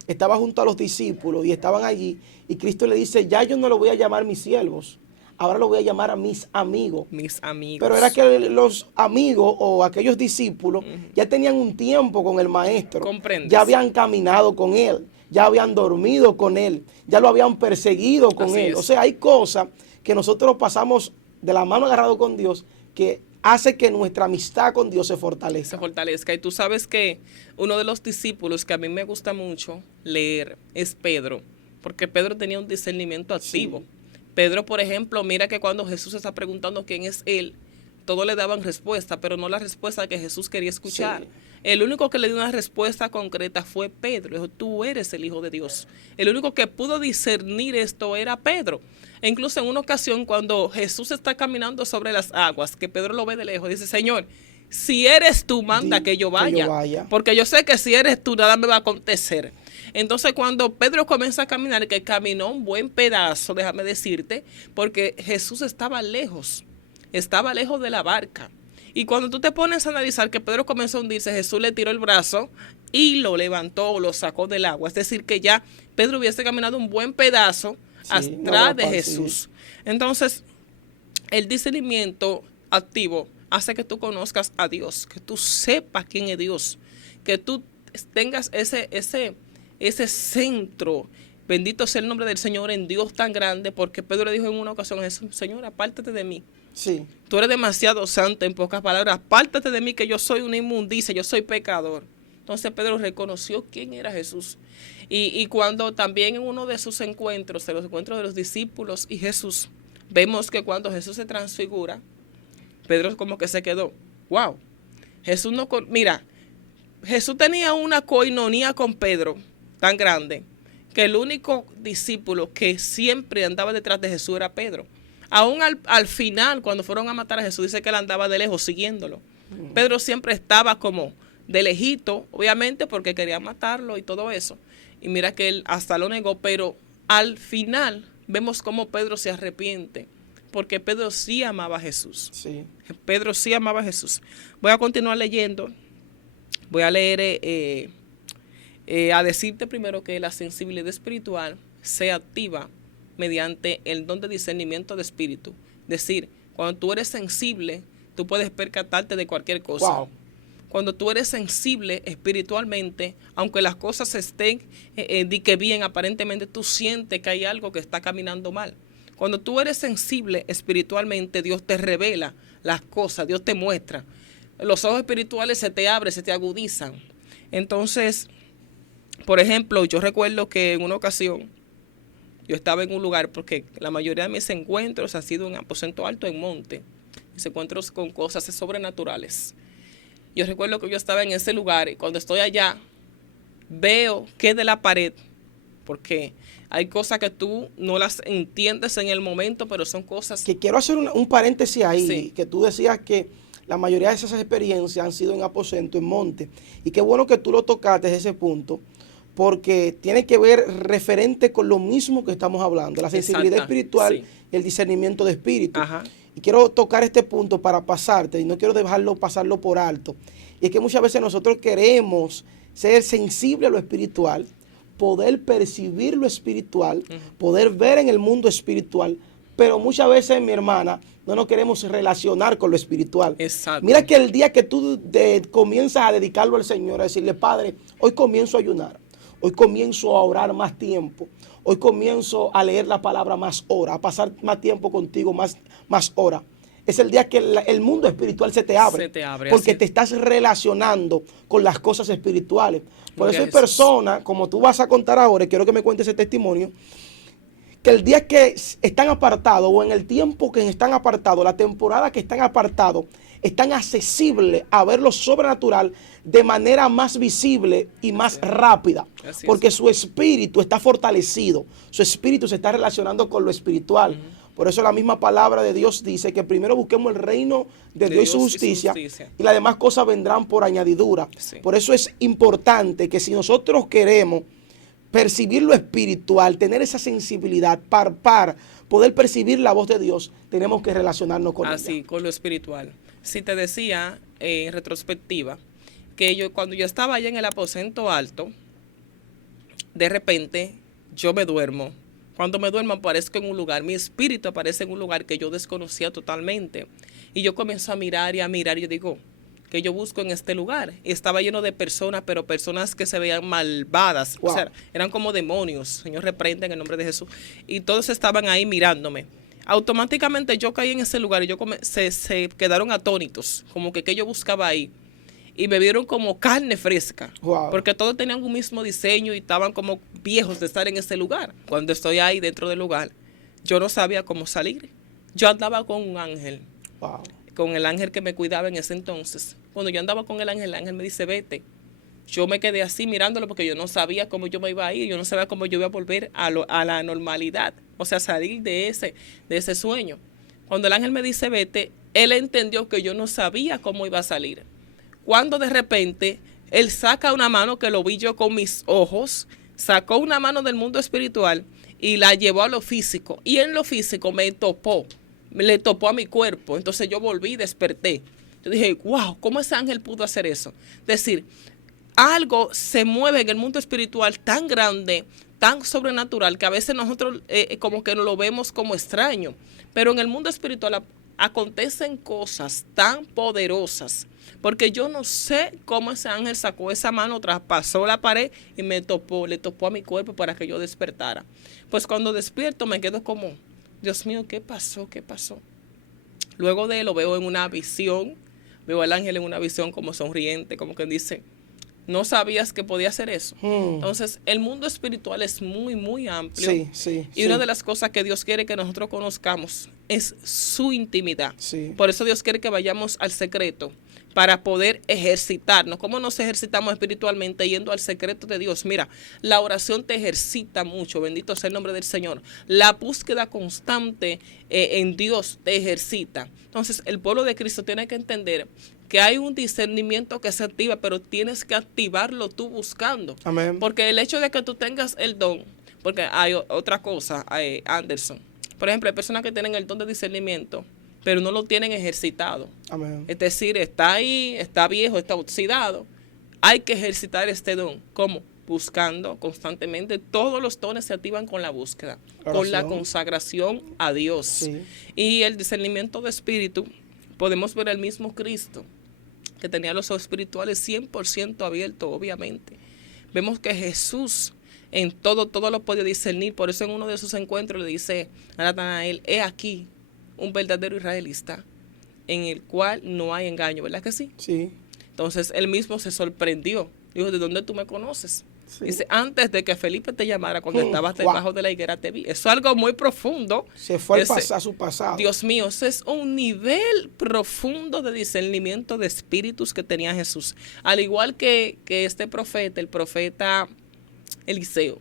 estaba junto a los discípulos y estaban allí, y Cristo le dice, ya yo no lo voy a llamar mis siervos, ahora lo voy a llamar a mis amigos. Mis Pero era amigos. que los amigos o aquellos discípulos ya tenían un tiempo con el maestro, ¿Comprendes? ya habían caminado con él, ya habían dormido con él, ya lo habían perseguido con Así él. es. O sea, hay cosas que nosotros pasamos de la mano agarrado con Dios que hace que nuestra amistad con Dios se Se fortalezca. fortalezca. Y tú sabes que uno de los discípulos que a mí me gusta mucho leer es Pedro, porque Pedro tenía un discernimiento activo. Sí. Pedro, por ejemplo, mira que cuando Jesús está preguntando quién es él, todos le daban respuesta, pero no la respuesta que Jesús quería escuchar. Sí. El único que le dio una respuesta concreta fue Pedro. Dijo, tú eres el Hijo de Dios. El único que pudo discernir esto era Pedro. E incluso en una ocasión, cuando Jesús está caminando sobre las aguas, que Pedro lo ve de lejos, dice, Señor, si eres tú, manda Di que yo vaya. vaya. Porque yo sé que si eres tú, nada me va a acontecer. Entonces, cuando Pedro comienza a caminar, que caminó un buen pedazo, déjame decirte, porque Jesús estaba lejos de la barca. Y cuando tú te pones a analizar que Pedro comenzó a hundirse, Jesús le tiró el brazo y lo levantó o lo sacó del agua. Es decir, que ya Pedro hubiese caminado un buen pedazo Sí, atrás de sí. Jesús. Entonces, el discernimiento activo hace que tú conozcas a Dios, que tú sepas quién es Dios, que tú tengas ese centro. Bendito sea el nombre del Señor en Dios tan grande, porque Pedro le dijo en una ocasión a Jesús, Señor, apártate de mí. Sí, Tú eres demasiado santo, en pocas palabras, apártate de mí que yo soy una inmundicia, yo soy pecador. Entonces Pedro reconoció quién era Jesús. Y cuando también en uno de sus encuentros, de los encuentros de los discípulos y Jesús, vemos que cuando Jesús se transfigura, Pedro como que se quedó, wow, Jesús no, mira, Jesús tenía una coinonía con Pedro tan grande, que el único discípulo que siempre andaba detrás de Jesús era Pedro. Aún al final, cuando fueron a matar a Jesús, dice que él andaba de lejos siguiéndolo. Pedro siempre estaba como de lejito, obviamente, porque quería matarlo y todo eso. Y mira que él hasta lo negó, pero al final vemos cómo Pedro se arrepiente, porque Pedro sí amaba a Jesús. sí. Pedro sí amaba a Jesús. Voy a continuar leyendo. Voy a leer, a decirte primero que la sensibilidad espiritual se activa mediante el don de discernimiento de espíritu. Es decir, cuando tú eres sensible, tú puedes percatarte de cualquier cosa. Wow. Cuando tú eres sensible espiritualmente, aunque las cosas estén di que bien, aparentemente tú sientes que hay algo que está caminando mal. Cuando tú eres sensible espiritualmente, Dios te revela las cosas, Dios te muestra. Los ojos espirituales se te abren, se te agudizan. Entonces, por ejemplo, yo recuerdo que en una ocasión yo estaba en un lugar, porque la mayoría de mis encuentros ha sido en aposento alto, en monte, mis encuentros con cosas sobrenaturales. Yo recuerdo que yo estaba en ese lugar y cuando estoy allá veo que de la pared, porque hay cosas que tú no las entiendes en el momento, pero son cosas... Que quiero hacer un paréntesis ahí, Sí. que tú decías que la mayoría de esas experiencias han sido en aposento, en monte. Y qué bueno que tú lo tocaste desde ese punto, porque tiene que ver referente con lo mismo que estamos hablando, la sensibilidad Exacta, espiritual sí. y el discernimiento de espíritu. Ajá. Y quiero tocar este punto para pasarte, y no quiero pasarlo por alto. Y es que muchas veces nosotros queremos ser sensibles a lo espiritual, poder percibir lo espiritual, poder ver en el mundo espiritual, pero muchas veces, mi hermana, no nos queremos relacionar con lo espiritual. Exacto. Mira que el día que tú comienzas a dedicarlo al Señor, a decirle, Padre, hoy comienzo a ayunar, hoy comienzo a orar más tiempo, hoy comienzo a leer la palabra más hora, a pasar más tiempo contigo, más hora. Es el día que el mundo espiritual se te abre. Se te abre, porque así te estás relacionando con las cosas espirituales. Por Gloria eso hay a Jesús. personas, como tú vas a contar ahora, y quiero que me cuentes ese testimonio, que el día que están apartados o en el tiempo que están apartados, la temporada que están apartados, están accesibles a ver lo sobrenatural de manera más visible y más rápida. Así Porque es. su espíritu está fortalecido, su espíritu se está relacionando con lo espiritual. Por eso la misma palabra de Dios dice que primero busquemos el reino de Dios y su justicia, y las demás cosas vendrán por añadidura. Sí. Por eso es importante que si nosotros queremos percibir lo espiritual, tener esa sensibilidad, poder percibir la voz de Dios, tenemos que relacionarnos con así, ella. con lo espiritual. Si te decía en retrospectiva que cuando yo estaba allá en el aposento alto, de repente yo me duermo. Cuando me duermo aparezco en un lugar, mi espíritu aparece en un lugar que yo desconocía totalmente. Y yo comienzo a mirar y yo digo, que yo busco en este lugar. Y estaba lleno de personas, pero personas que se veían malvadas. Wow. O sea, eran como demonios. Señor, reprenda en el nombre de Jesús. Y todos estaban ahí mirándome. Automáticamente yo caí en ese lugar y se quedaron atónitos, como que yo buscaba ahí. Y me vieron como carne fresca, Wow. porque todos tenían un mismo diseño y estaban como viejos de estar en ese lugar. Cuando estoy ahí dentro del lugar, yo no sabía cómo salir. Yo andaba con un ángel, Wow. con el ángel que me cuidaba en ese entonces. Cuando yo andaba con el ángel me dice, vete. Yo me quedé así mirándolo porque yo no sabía cómo yo me iba a ir, yo no sabía cómo yo iba a volver a la normalidad, o sea, salir de ese sueño. Cuando el ángel me dice, vete, él entendió que yo no sabía cómo iba a salir. Cuando de repente él saca una mano, que lo vi yo con mis ojos, sacó una mano del mundo espiritual y la llevó a lo físico. Y en lo físico le topó a mi cuerpo. Entonces yo volví y desperté. Yo dije, wow, ¿cómo ese ángel pudo hacer eso? Es decir, algo se mueve en el mundo espiritual tan grande, tan sobrenatural, que a veces nosotros como que no lo vemos como extraño. Pero en el mundo espiritual acontecen cosas tan poderosas, porque yo no sé cómo ese ángel sacó esa mano, traspasó la pared y le topó a mi cuerpo para que yo despertara. Pues cuando despierto me quedo como, Dios mío, ¿qué pasó? ¿Qué pasó? Luego de él lo veo en una visión, veo al ángel en una visión como sonriente, como que dice, no sabías que podía hacer eso. Entonces, el mundo espiritual es muy, muy amplio. Sí, sí. Y una de las cosas que Dios quiere que nosotros conozcamos es su intimidad. Sí. Por eso Dios quiere que vayamos al secreto para poder ejercitarnos. ¿Cómo nos ejercitamos espiritualmente? Yendo al secreto de Dios. Mira, la oración te ejercita mucho, bendito sea el nombre del Señor. La búsqueda constante en Dios te ejercita. Entonces, el pueblo de Cristo tiene que entender que hay un discernimiento que se activa, pero tienes que activarlo tú buscando. Amén. Porque el hecho de que tú tengas el don, porque hay otra cosa, Anderson. Por ejemplo, hay personas que tienen el don de discernimiento, pero no lo tienen ejercitado. Amén. Es decir, está ahí, está viejo, está oxidado. Hay que ejercitar este don. ¿Cómo? Buscando constantemente. Todos los dones se activan con la búsqueda, con la consagración a Dios. Sí. Y el discernimiento de espíritu, podemos ver al mismo Cristo, que tenía los ojos espirituales 100% abiertos, obviamente. Vemos que Jesús en todo lo podía discernir. Por eso en uno de esos encuentros le dice a Natanael, he aquí un verdadero israelita en el cual no hay engaño, ¿verdad que sí? Sí. Entonces él mismo se sorprendió. Dijo, ¿de dónde tú me conoces? Sí. Dice, antes de que Felipe te llamara, cuando estabas debajo de la higuera te vi. Eso es algo muy profundo. Se fue a su pasado. Dios mío, ese es un nivel profundo de discernimiento de espíritus que tenía Jesús. Al igual que este profeta, el profeta Eliseo.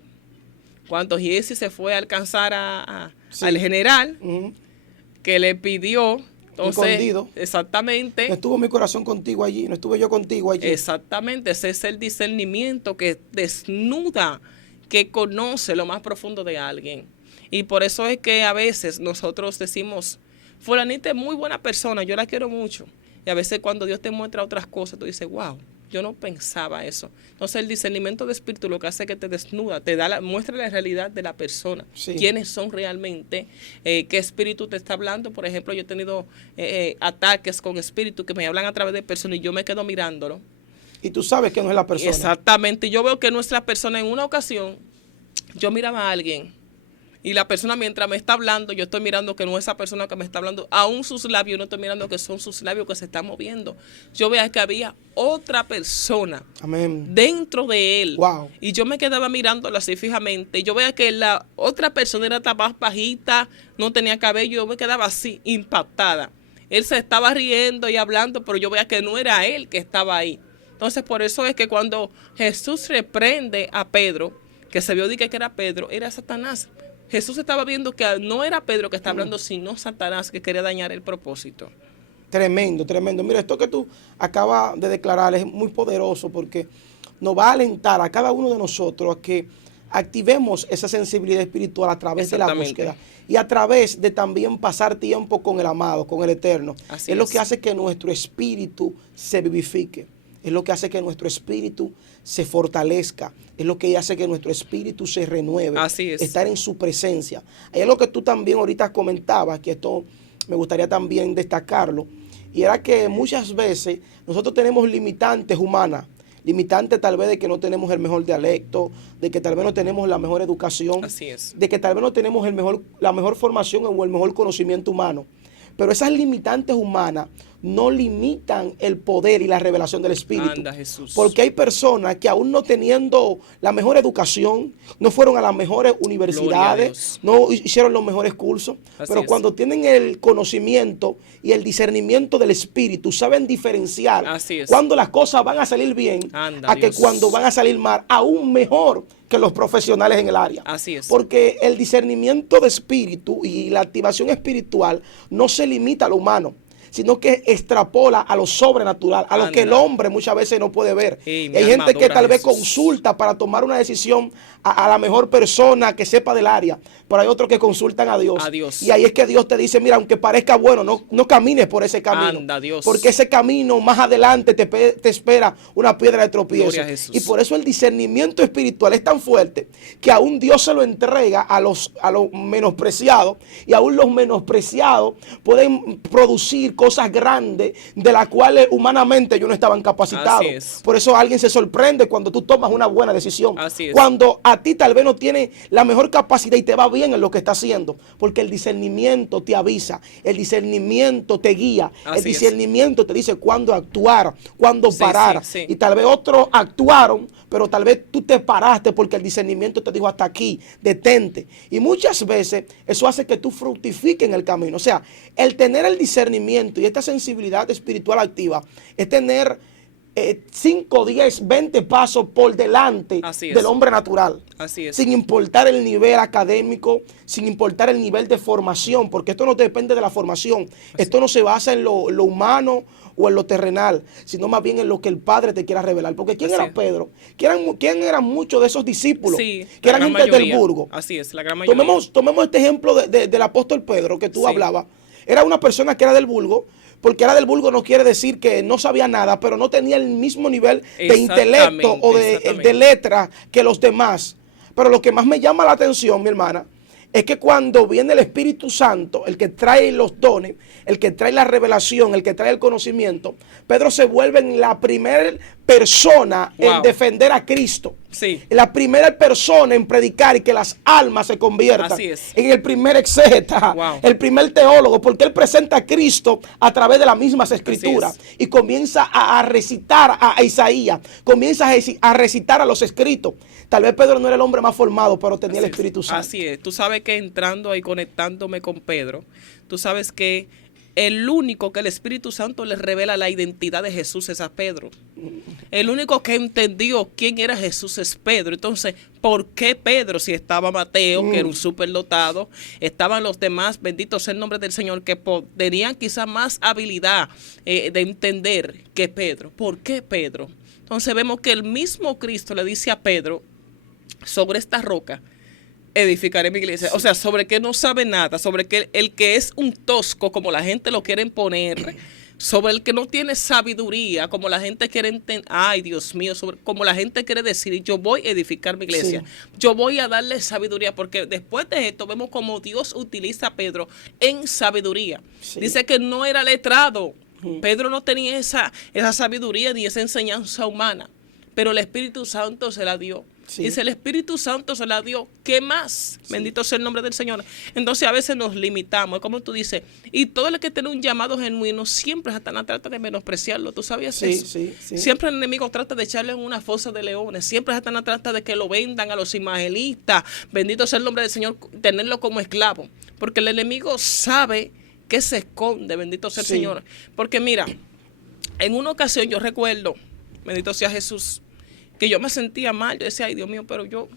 Cuando Giesi se fue a alcanzar al general, que le pidió, entonces, escondido. Exactamente. No estuvo mi corazón contigo allí, no estuve yo contigo allí. Exactamente, ese es el discernimiento que desnuda, que conoce lo más profundo de alguien. Y por eso es que a veces nosotros decimos, fulanita es muy buena persona, yo la quiero mucho. Y a veces cuando Dios te muestra otras cosas, tú dices, wow, yo no pensaba eso. Entonces el discernimiento de espíritu lo que hace es que te desnuda, te da muestra la realidad de la persona, sí. Quiénes son realmente, qué espíritu te está hablando. Por ejemplo, yo he tenido ataques con espíritus que me hablan a través de personas y yo me quedo mirándolo. Y tú sabes que no es la persona. Exactamente, yo veo que no es la persona. En una ocasión, yo miraba a alguien y la persona mientras me está hablando, yo estoy mirando que no es esa persona que me está hablando, aún sus labios, no estoy mirando que son sus labios que se están moviendo. Yo veía que había otra persona Amén. dentro de él. Wow. Y yo me quedaba mirándolo así fijamente. Y yo veía que la otra persona era tan más bajita, no tenía cabello, yo me quedaba así, impactada. Él se estaba riendo y hablando, pero yo veía que no era él que estaba ahí. Entonces, por eso es que cuando Jesús reprende a Pedro, que se vio de que era Pedro, era Satanás. Jesús estaba viendo que no era Pedro que está hablando, sino Satanás que quería dañar el propósito. Tremendo, tremendo. Mira, esto que tú acabas de declarar es muy poderoso porque nos va a alentar a cada uno de nosotros activemos esa sensibilidad espiritual a través de la Exactamente. búsqueda y a través de también pasar tiempo con el amado, con el eterno. Así Es lo es. que hace que nuestro espíritu se vivifique. Es lo que hace que nuestro espíritu se fortalezca. Es lo que hace que nuestro espíritu se renueve. Así es. Estar en su presencia. Hay algo que tú también ahorita comentabas, que esto me gustaría también destacarlo. Y era que muchas veces nosotros tenemos limitantes humanas. Limitantes tal vez de que no tenemos el mejor dialecto, de que tal vez no tenemos la mejor educación, Así es. de que tal vez no tenemos la mejor formación o el mejor conocimiento humano. Pero esas limitantes humanas no limitan el poder y la revelación del Espíritu. Anda, Jesús. Porque hay personas que aún no teniendo la mejor educación, no fueron a las mejores Gloria a universidades, Dios. no hicieron los mejores cursos, Así pero es. cuando tienen el conocimiento y el discernimiento del Espíritu, saben diferenciar Así es. cuando las cosas van a salir bien Anda, a que Dios. cuando van a salir mal, aún mejor que los profesionales en el área. Así es. Porque el discernimiento de espíritu y la activación espiritual no se limita a lo humano, sino que extrapola a lo sobrenatural, a lo que el Anda. hombre muchas veces no puede ver. Ey, Y mi hay alma gente que adora tal a vez Jesús. consulta para tomar una decisión a la mejor persona que sepa del área, pero hay otros que consultan a Dios. A Dios. Y ahí es que Dios te dice, mira, aunque parezca bueno, no camines por ese camino. Anda, Dios. Porque ese camino más adelante te espera una piedra de tropiezo. Gloria a Jesús. Y por eso el discernimiento espiritual es tan fuerte que aún Dios se lo entrega a los menospreciados, y aún los menospreciados pueden producir cosas grandes de las cuales humanamente ellos no estaban capacitados. Así es. Por eso alguien se sorprende cuando tú tomas una buena decisión. Así es. Cuando a ti tal vez no tienes la mejor capacidad y te va bien en lo que está haciendo, porque el discernimiento te avisa, el discernimiento te guía, el Así es. discernimiento te dice cuándo actuar, cuándo Sí, parar. sí, sí. Y tal vez otros actuaron, pero tal vez tú te paraste porque el discernimiento te dijo hasta aquí, detente. Y muchas veces eso hace que tú fructifiques en el camino. O sea, el tener el discernimiento y esta sensibilidad espiritual activa es tener 5, 10, 20 pasos por delante Así es. del hombre natural. Así es. Sin importar el nivel académico, sin importar el nivel de formación, porque esto no depende de la formación. Esto no se basa en lo humano o en lo terrenal, sino más bien en lo que el Padre te quiera revelar. Porque ¿quién Así era es. Pedro? ¿Quién eran muchos de esos discípulos? Sí, que la eran gran gente del mayoría. burgo. Así es, la gran mayoría. Tomemos este ejemplo del apóstol Pedro que tú Sí. hablabas. Era una persona que era del vulgo, porque era del vulgo no quiere decir que no sabía nada, pero no tenía el mismo nivel de intelecto o de letra que los demás. Pero lo que más me llama la atención, mi hermana, es que cuando viene el Espíritu Santo, el que trae los dones, el que trae la revelación, el que trae el conocimiento, Pedro se vuelve en la primera persona en Wow. defender a Cristo. Sí. La primera persona en predicar y que las almas se conviertan. Así es. En el primer exégeta, Wow. el primer teólogo, porque él presenta a Cristo a través de las mismas escrituras Así y comienza a recitar a Isaías, comienza a recitar a los escritos. Tal vez Pedro no era el hombre más formado, pero tenía el Así es. Espíritu Santo. Así es. Tú sabes que entrando y conectándome con Pedro, tú sabes que el único que el Espíritu Santo le revela la identidad de Jesús es a Pedro. El único que entendió quién era Jesús es Pedro. Entonces, ¿por qué Pedro? Si estaba Mateo, que era un superdotado, estaban los demás, bendito sea el nombre del Señor, que tenían quizás más habilidad de entender que Pedro. ¿Por qué Pedro? Entonces vemos que el mismo Cristo le dice a Pedro, sobre esta roca edificaré mi iglesia. O sea, sobre que no sabe nada, sobre que el que es un tosco, como la gente lo quiere poner, sobre el que no tiene sabiduría, como la gente quiere entender, ay Dios mío, como la gente quiere decir, yo voy a edificar mi iglesia, Sí. yo voy a darle sabiduría, porque después de esto vemos como Dios utiliza a Pedro en sabiduría. Sí. Dice que no era letrado, Pedro no tenía esa sabiduría ni esa enseñanza humana, pero el Espíritu Santo se la dio. Sí. Dice, el Espíritu Santo se la dio. ¿Qué más? Sí. Bendito sea el nombre del Señor. Entonces a veces nos limitamos, como tú dices, y todo el que tiene un llamado genuino siempre Satanás trata de menospreciarlo. ¿Tú sabías Sí, eso? sí, sí. Siempre el enemigo trata de echarle en una fosa de leones. Siempre Satanás trata de que lo vendan a los evangelistas. Bendito sea el nombre del Señor, tenerlo como esclavo. Porque el enemigo sabe que se esconde, bendito sea el Sí. Señor. Porque mira, en una ocasión yo recuerdo, bendito sea Jesús, que yo me sentía mal. Yo decía, ay Dios mío, pero yo,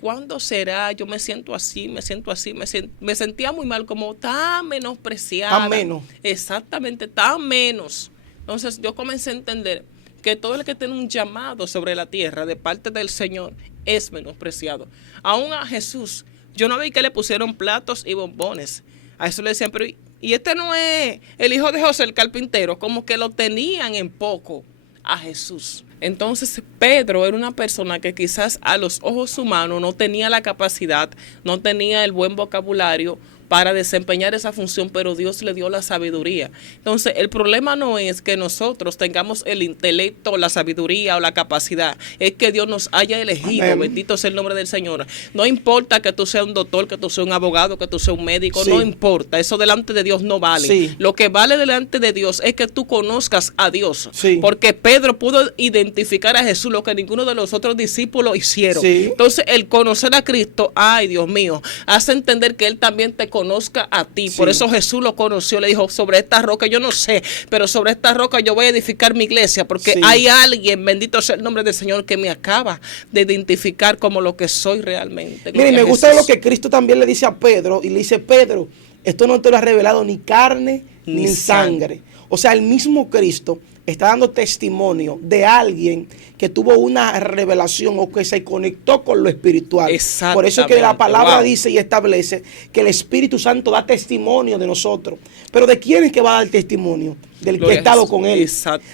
¿cuándo será? Yo me siento así, me sentía muy mal, como tan menospreciada. Tan menos. Exactamente, tan menos. Entonces yo comencé a entender que todo el que tiene un llamado sobre la tierra de parte del Señor es menospreciado. Aún a Jesús, yo no vi que le pusieron platos y bombones. A eso le decían, pero ¿y este no es el hijo de José el carpintero? Como que lo tenían en poco a Jesús. Entonces Pedro era una persona que quizás a los ojos humanos no tenía la capacidad, no tenía el buen vocabulario para desempeñar esa función, pero Dios le dio la sabiduría. Entonces, el problema no es que nosotros tengamos el intelecto, la sabiduría o la capacidad, es que Dios nos haya elegido. Amén. Bendito sea el nombre del Señor. No importa que tú seas un doctor, que tú seas un abogado, que tú seas un médico, sí. No importa, eso delante de Dios no vale. Sí. Lo que vale delante de Dios es que tú conozcas a Dios, sí. Porque Pedro pudo identificar a Jesús, lo que ninguno de los otros discípulos hicieron. Sí. Entonces, el conocer a Cristo, ay Dios mío, hace entender que Él también te conozca a ti. Sí. Por eso Jesús lo conoció, le dijo, sobre esta roca yo no sé, pero sobre esta roca yo voy a edificar mi iglesia, porque sí. Hay alguien, bendito sea el nombre del Señor, que me acaba de identificar como lo que soy realmente. Mire, me gusta lo que Cristo también le dice a Pedro, y le dice, Pedro, esto no te lo ha revelado ni carne ni sangre. O sea, el mismo Cristo está dando testimonio de alguien que tuvo una revelación o que se conectó con lo espiritual. Por eso es que la palabra dice y establece que el Espíritu Santo da testimonio de nosotros. Pero ¿de quién es que va a dar testimonio? Del que ha estado con Él,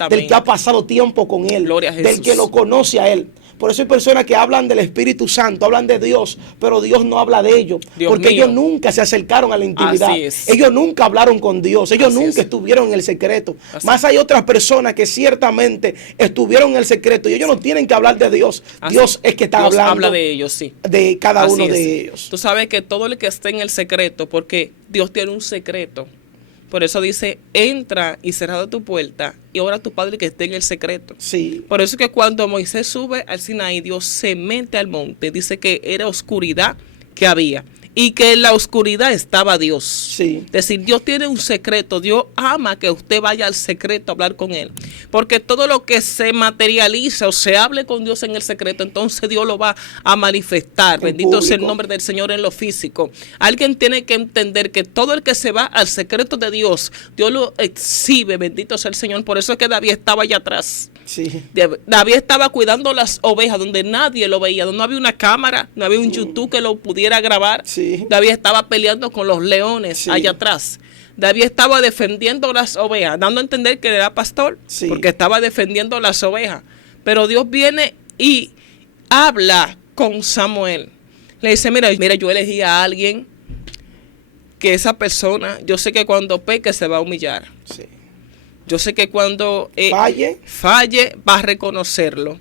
del que ha pasado tiempo con Él, del que lo conoce a Él. Por eso hay personas que hablan del Espíritu Santo, hablan de Dios, pero Dios no habla de ellos. Porque ellos nunca se acercaron a la intimidad. Ellos nunca hablaron con Dios. Ellos nunca estuvieron en el secreto. Más hay otras personas que ciertamente estuvieron en el secreto y ellos no tienen que hablar de Dios. Dios es que está Dios hablando. Habla de ellos, sí. De cada uno de ellos. Tú sabes que todo el que esté en el secreto, porque Dios tiene un secreto. Por eso dice, entra y cerrada tu puerta y ora a tu Padre que esté en el secreto. Sí. Por eso es que cuando Moisés sube al Sinaí, Dios se mete al monte. Dice que era oscuridad que había y que en la oscuridad estaba Dios. Sí. Es decir, Dios tiene un secreto. Dios ama que usted vaya al secreto a hablar con Él. Porque todo lo que se materializa o se hable con Dios en el secreto, entonces Dios lo va a manifestar. Bendito sea el nombre del Señor en lo físico. Alguien tiene que entender que todo el que se va al secreto de Dios, Dios lo exhibe. Bendito sea el Señor. Por eso es que David estaba allá atrás. Sí. David estaba cuidando las ovejas donde nadie lo veía, donde no había una cámara, no había un YouTube que lo pudiera grabar. Sí. David estaba peleando con los leones allá atrás. David estaba defendiendo las ovejas, dando a entender que era pastor, porque estaba defendiendo las ovejas. Pero Dios viene y habla con Samuel. Le dice, mira, yo elegí a alguien que esa persona, yo sé que cuando peque se va a humillar. Sí. Yo sé que cuando falle va a reconocerlo.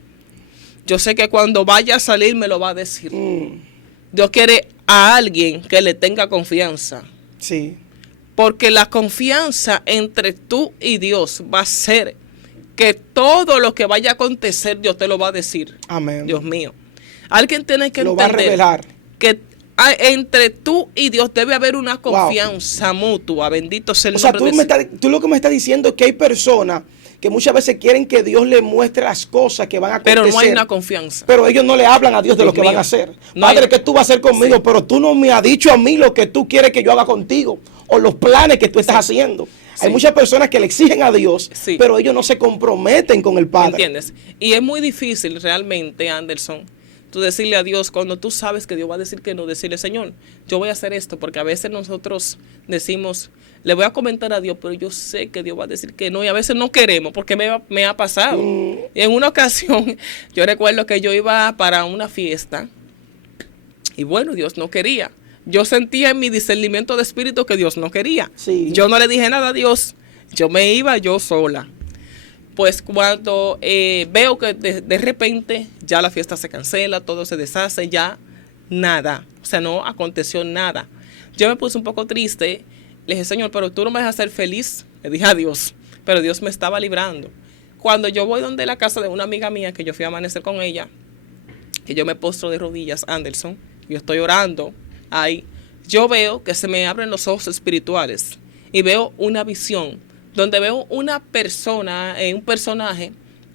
Yo sé que cuando vaya a salir me lo va a decir. Dios quiere a alguien que le tenga confianza. Sí. Porque la confianza entre tú y Dios va a ser que todo lo que vaya a acontecer Dios te lo va a decir. Amén. Dios mío. Alguien tiene que entender lo va a revelar. Que entre tú y Dios debe haber una confianza mutua. Bendito sea el nombre de Dios. Tú lo que me estás diciendo es que hay personas que muchas veces quieren que Dios le muestre las cosas que van a acontecer. Pero no hay una confianza. Pero ellos no le hablan a Dios de lo que van a hacer. Padre, ¿qué tú vas a hacer conmigo? Pero tú no me has dicho a mí lo que tú quieres que yo haga contigo. O los planes que tú estás haciendo. Hay muchas personas que le exigen a Dios, pero ellos no se comprometen con el Padre. ¿Entiendes? Y es muy difícil realmente, Anderson, tú decirle a Dios cuando tú sabes que Dios va a decir que no, decirle, Señor, yo voy a hacer esto, porque a veces nosotros decimos, le voy a comentar a Dios, pero yo sé que Dios va a decir que no, y a veces no queremos, porque me ha pasado. Y en una ocasión, yo recuerdo que yo iba para una fiesta, y bueno, Dios no quería. Yo sentía en mi discernimiento de espíritu que Dios no quería. Sí. Yo no le dije nada a Dios, yo me iba yo sola. Pues cuando veo que de repente ya la fiesta se cancela, todo se deshace, ya nada. O sea, no aconteció nada. Yo me puse un poco triste. Le dije, Señor, pero tú no me vas a hacer feliz. Le dije a Dios, pero Dios me estaba librando. Cuando yo voy donde la casa de una amiga mía, que yo fui a amanecer con ella, que yo me postro de rodillas, Anderson, yo estoy orando ahí, yo veo que se me abren los ojos espirituales y veo una visión donde veo una persona, un personaje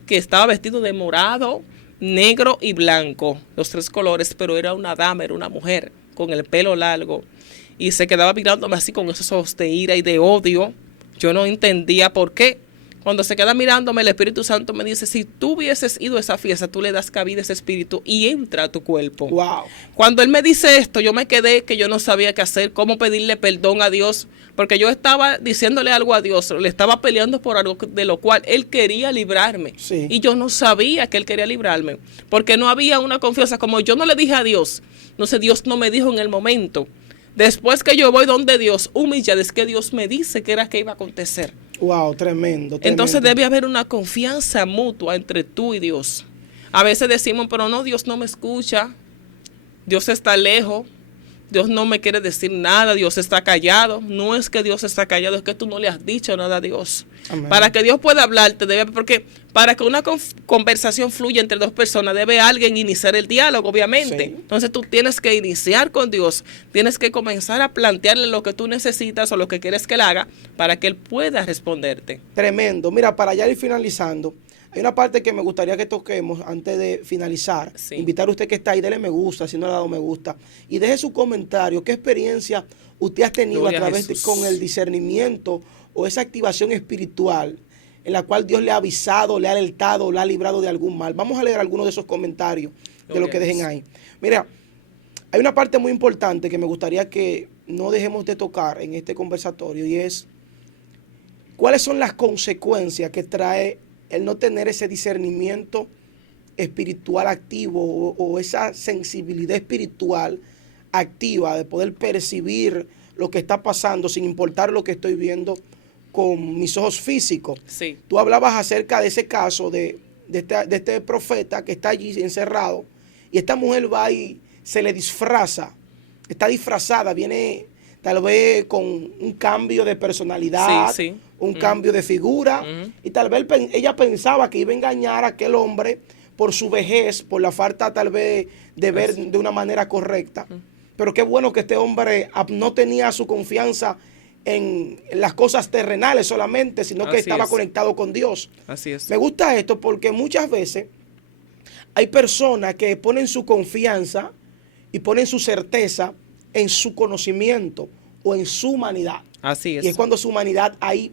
que estaba vestido de morado, negro y blanco, los tres colores, pero era una dama, era una mujer con el pelo largo y se quedaba mirándome así con esos ojos de ira y de odio. Yo no entendía por qué. Cuando se queda mirándome, el Espíritu Santo me dice, si tú hubieses ido a esa fiesta, tú le das cabida a ese espíritu y entra a tu cuerpo. Wow. Cuando él me dice esto, yo me quedé que yo no sabía qué hacer, cómo pedirle perdón a Dios, porque yo estaba diciéndole algo a Dios, le estaba peleando por algo de lo cual él quería librarme. Sí. Y yo no sabía que él quería librarme, porque no había una confianza, como yo no le dije a Dios, no sé, Dios no me dijo en el momento. Después que yo voy donde Dios, humillada, es que Dios me dice que era que iba a acontecer. Wow, tremendo. Entonces debe haber una confianza mutua entre tú y Dios. A veces decimos, pero no, Dios no me escucha, Dios está lejos, Dios no me quiere decir nada, Dios está callado. No es que Dios está callado, es que tú no le has dicho nada a Dios. Amén. Para que Dios pueda hablarte, porque para que una conversación fluya entre dos personas, debe alguien iniciar el diálogo, obviamente. Sí. Entonces tú tienes que iniciar con Dios, tienes que comenzar a plantearle lo que tú necesitas o lo que quieres que él haga para que él pueda responderte. Tremendo. Mira, para ya ir finalizando, hay una parte que me gustaría que toquemos antes de finalizar. Sí. Invitar a usted que está ahí, dele me gusta, si no le ha dado me gusta, y deje su comentario. ¿Qué experiencia usted ha tenido Gloria a través con el discernimiento o esa activación espiritual en la cual Dios le ha avisado, le ha alertado, le ha librado de algún mal? Vamos a leer algunos de esos comentarios de lo que dejen ahí. Mira, hay una parte muy importante que me gustaría que no dejemos de tocar en este conversatorio, y es cuáles son las consecuencias que trae el no tener ese discernimiento espiritual activo o esa sensibilidad espiritual activa de poder percibir lo que está pasando sin importar lo que estoy viendo con mis ojos físicos. Sí. Tú hablabas acerca de ese caso de este profeta que está allí encerrado, y esta mujer va y se le disfraza, está disfrazada, viene tal vez con un cambio de personalidad, sí, sí. un cambio de figura, y tal vez ella pensaba que iba a engañar a aquel hombre por su vejez, por la falta tal vez de ver de una manera correcta. Pero qué bueno que este hombre no tenía su confianza en las cosas terrenales solamente, sino que estaba conectado con Dios. Así es. Me gusta esto porque muchas veces hay personas que ponen su confianza y ponen su certeza en su conocimiento o en su humanidad. Así es. Y es cuando su humanidad ahí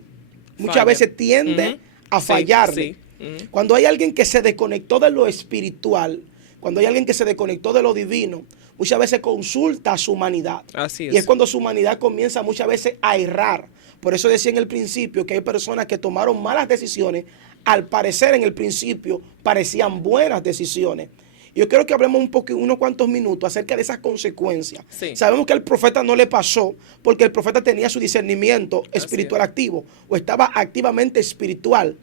muchas veces tiende a fallarle. Sí. Cuando hay alguien que se desconectó de lo espiritual, cuando hay alguien que se desconectó de lo divino, muchas veces consulta a su humanidad. Así es. Y es cuando su humanidad comienza muchas veces a errar. Por eso decía en el principio que hay personas que tomaron malas decisiones. Al parecer en el principio parecían buenas decisiones. Yo quiero que hablemos unos cuantos minutos acerca de esas consecuencias. Sí. Sabemos que al profeta no le pasó porque el profeta tenía su discernimiento espiritual activo o estaba activamente espiritual.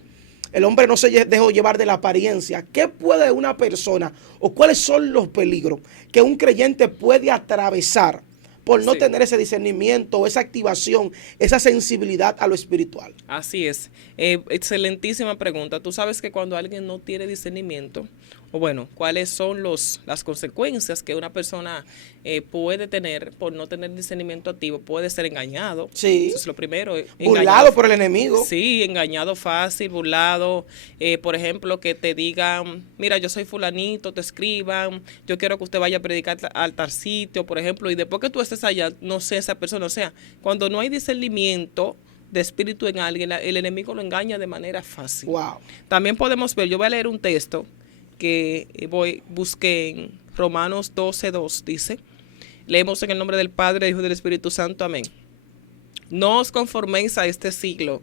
El hombre no se dejó llevar de la apariencia. ¿Qué puede una persona o cuáles son los peligros que un creyente puede atravesar por no tener ese discernimiento, esa activación, esa sensibilidad a lo espiritual? Así es. Excelentísima pregunta. Tú sabes que cuando alguien no tiene discernimiento, o bueno, cuáles son las consecuencias que una persona puede tener por no tener discernimiento activo, puede ser engañado. Sí. Eso es lo primero. Burlado por el enemigo. Sí, engañado fácil, burlado. Por ejemplo, que te digan, mira, yo soy fulanito, te escriban, yo quiero que usted vaya a predicar al tal sitio, por ejemplo, y después que tú estés allá, no sé, esa persona, o sea, cuando no hay discernimiento de espíritu en alguien, el enemigo lo engaña de manera fácil. Wow. También podemos ver, yo voy a leer un texto que busqué en Romanos 12:2, dice, leemos en el nombre del Padre, del Hijo y del Espíritu Santo, amén. No os conforméis a este siglo,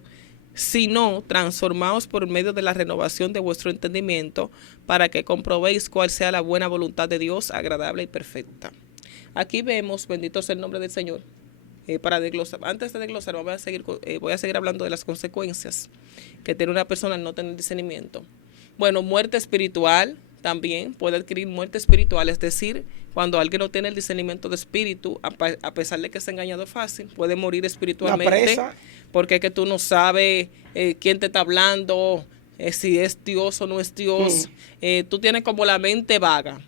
sino transformaos por medio de la renovación de vuestro entendimiento, para que comprobéis cuál sea la buena voluntad de Dios, agradable y perfecta. Aquí vemos, bendito sea el nombre del Señor, para desglosar. Antes de desglosar, voy a seguir hablando de las consecuencias que tiene una persona al no tener discernimiento. Bueno, muerte espiritual también puede adquirir muerte espiritual, es decir, cuando alguien no tiene el discernimiento de espíritu, a pesar de que se ha engañado fácil, puede morir espiritualmente, porque es que tú no sabes quién te está hablando, si es Dios o no es Dios, tú tienes como la mente vaga.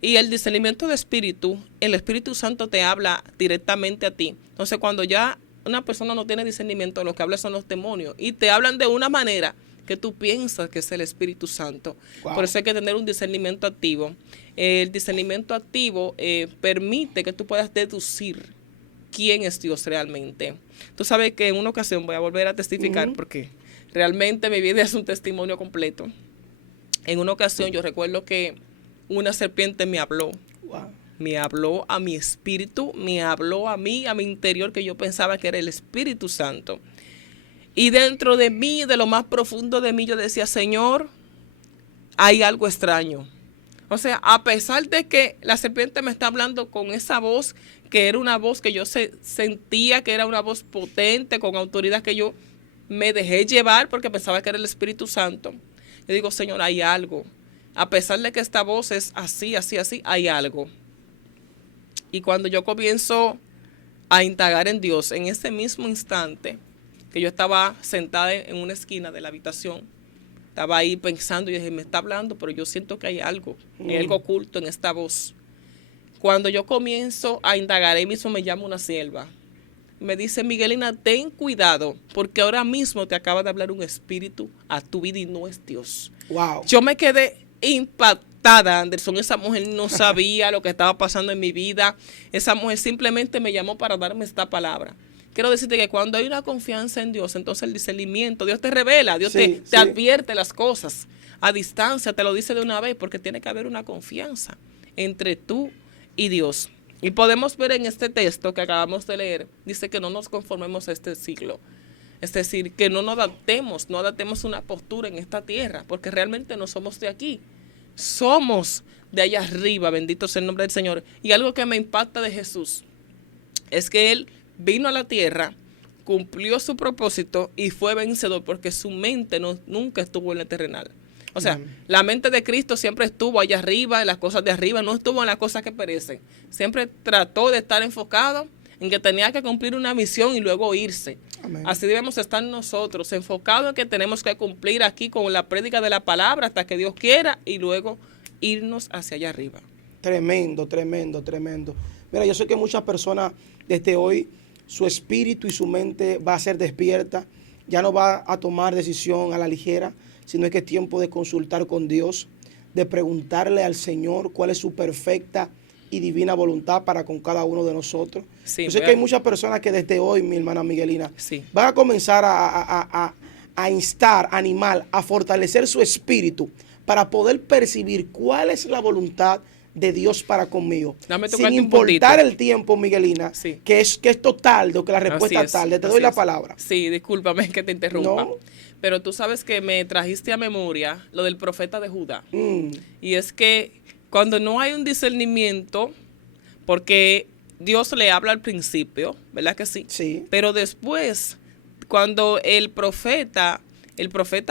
Y el discernimiento de espíritu, el Espíritu Santo te habla directamente a ti. Entonces, cuando ya una persona no tiene discernimiento, lo que habla son los demonios y te hablan de una manera que tú piensas que es el Espíritu Santo. Wow. Por eso hay que tener un discernimiento activo. El discernimiento activo permite que tú puedas deducir quién es Dios realmente. Tú sabes que en una ocasión, voy a volver a testificar porque Realmente mi vida es un testimonio completo. En una ocasión yo recuerdo que una serpiente me habló. Wow. Me habló a mi espíritu, me habló a mí, a mi interior, que yo pensaba que era el Espíritu Santo. Y dentro de mí, de lo más profundo de mí, yo decía, Señor, hay algo extraño. O sea, a pesar de que la serpiente me está hablando con esa voz, que era una voz que yo sentía que era una voz potente, con autoridad, que yo me dejé llevar porque pensaba que era el Espíritu Santo. Yo digo, Señor, hay algo. A pesar de que esta voz es así, así, así, hay algo. Y cuando yo comienzo a indagar en Dios, en ese mismo instante, que yo estaba sentada en una esquina de la habitación, estaba ahí pensando y dije, me está hablando, pero yo siento que hay algo oculto en esta voz. Cuando yo comienzo a indagar, ahí mismo me llama una sierva. Me dice, Miguelina, ten cuidado, porque ahora mismo te acaba de hablar un espíritu a tu vida y no es Dios. Wow. Yo me quedé impactada, Anderson. Esa mujer no sabía lo que estaba pasando en mi vida. Esa mujer simplemente me llamó para darme esta palabra. Quiero decirte que cuando hay una confianza en Dios, entonces el discernimiento, Dios te revela, Dios te advierte las cosas a distancia, te lo dice de una vez, porque tiene que haber una confianza entre tú y Dios. Y podemos ver en este texto que acabamos de leer, dice que no nos conformemos a este siglo. Es decir, que no adaptemos una postura en esta tierra, porque realmente no somos de aquí. Somos de allá arriba, bendito sea el nombre del Señor. Y algo que me impacta de Jesús es que Él vino a la tierra, cumplió su propósito y fue vencedor, porque su mente nunca estuvo en la terrenal. O sea, la mente de Cristo siempre estuvo allá arriba, en las cosas de arriba, no estuvo en las cosas que perecen. Siempre trató de estar enfocado en que tenía que cumplir una misión y luego irse. Amén. Así debemos estar nosotros, enfocados en que tenemos que cumplir aquí con la prédica de la palabra hasta que Dios quiera y luego irnos hacia allá arriba. Tremendo, tremendo, tremendo. Mira, yo sé que muchas personas desde hoy, su espíritu y su mente va a ser despierta, ya no va a tomar decisión a la ligera, sino que es tiempo de consultar con Dios, de preguntarle al Señor cuál es su perfecta y divina voluntad para con cada uno de nosotros. Sí, yo sé que hay muchas personas que desde hoy, mi hermana Miguelina, van a comenzar a instar, a animar, a fortalecer su espíritu para poder percibir cuál es la voluntad de Dios para conmigo. Sin importar el tiempo, Miguelina, que es total, de que la respuesta es tal. Te doy la palabra. Sí, discúlpame que te interrumpa. No. Pero tú sabes que me trajiste a memoria lo del profeta de Judá. Y es que cuando no hay un discernimiento, porque Dios le habla al principio, ¿verdad que sí? Sí. Pero después, cuando el profeta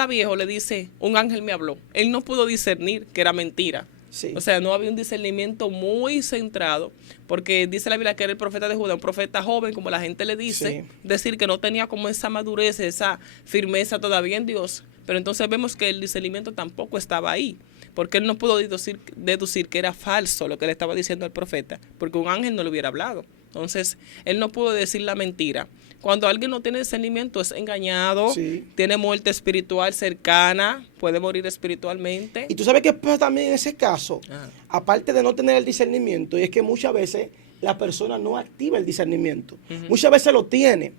viejo le dice, un ángel me habló, él no pudo discernir que era mentira. Sí. O sea, no había un discernimiento muy centrado, porque dice la Biblia que era el profeta de Judá, un profeta joven, como la gente le dice, decir que no tenía como esa madurez, esa firmeza todavía en Dios, pero entonces vemos que el discernimiento tampoco estaba ahí, porque él no pudo deducir que era falso lo que le estaba diciendo al profeta, porque un ángel no le hubiera hablado. Entonces, él no pudo decir la mentira. Cuando alguien no tiene discernimiento, es engañado, tiene muerte espiritual cercana, puede morir espiritualmente. Y tú sabes qué pasa también en ese caso, aparte de no tener el discernimiento, y es que muchas veces la persona no activa el discernimiento. Muchas veces lo tiene,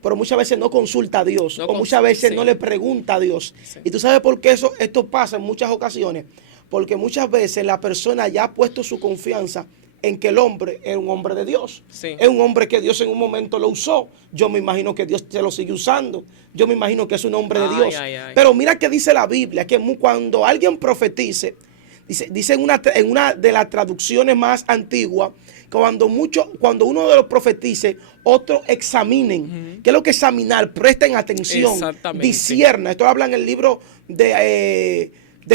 pero muchas veces no consulta a Dios, o muchas veces no le pregunta a Dios. Y tú sabes por qué esto pasa en muchas ocasiones, porque muchas veces la persona ya ha puesto su confianza en que el hombre es un hombre de Dios. Es un hombre que Dios en un momento lo usó. Yo me imagino que Dios se lo sigue usando. Yo me imagino que es un hombre de Dios. Pero mira que dice la Biblia, que cuando alguien profetice, dice en una de las traducciones más antiguas, cuando uno de los profetice, otros examinen. ¿Qué es lo que examinar? Presten atención, discierna. Esto habla en el libro de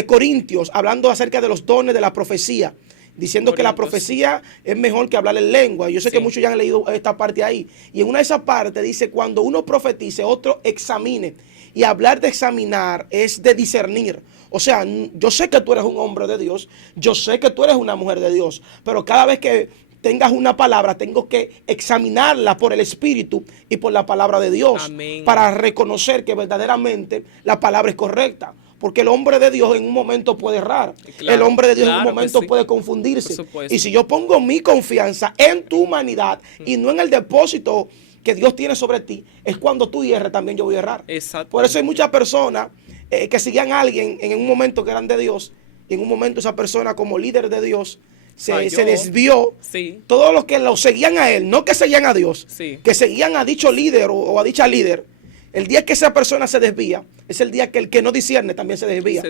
Corintios, hablando acerca de los dones de la profecía, diciendo que la profecía es mejor que hablar en lengua. Yo sé que muchos ya han leído esta parte ahí. Y en una de esas partes dice, cuando uno profetice, otro examine. Y hablar de examinar es de discernir. O sea, yo sé que tú eres un hombre de Dios, yo sé que tú eres una mujer de Dios, pero cada vez que tengas una palabra, tengo que examinarla por el Espíritu y por la palabra de Dios. Amén. Para reconocer que verdaderamente la palabra es correcta. Porque el hombre de Dios en un momento puede errar. Claro, el hombre de Dios en un momento puede confundirse. Y si yo pongo mi confianza en tu humanidad y no en el depósito que Dios tiene sobre ti, es cuando tú hierres también yo voy a errar. Exacto. Por eso hay muchas personas que seguían a alguien en un momento que eran de Dios, y en un momento esa persona como líder de Dios se desvió. Sí. Todos los que lo seguían a él, no que seguían a Dios, Sí. que seguían a dicho líder o a dicha líder, el día que esa persona se desvía, es el día que el que no discierne también se desvía.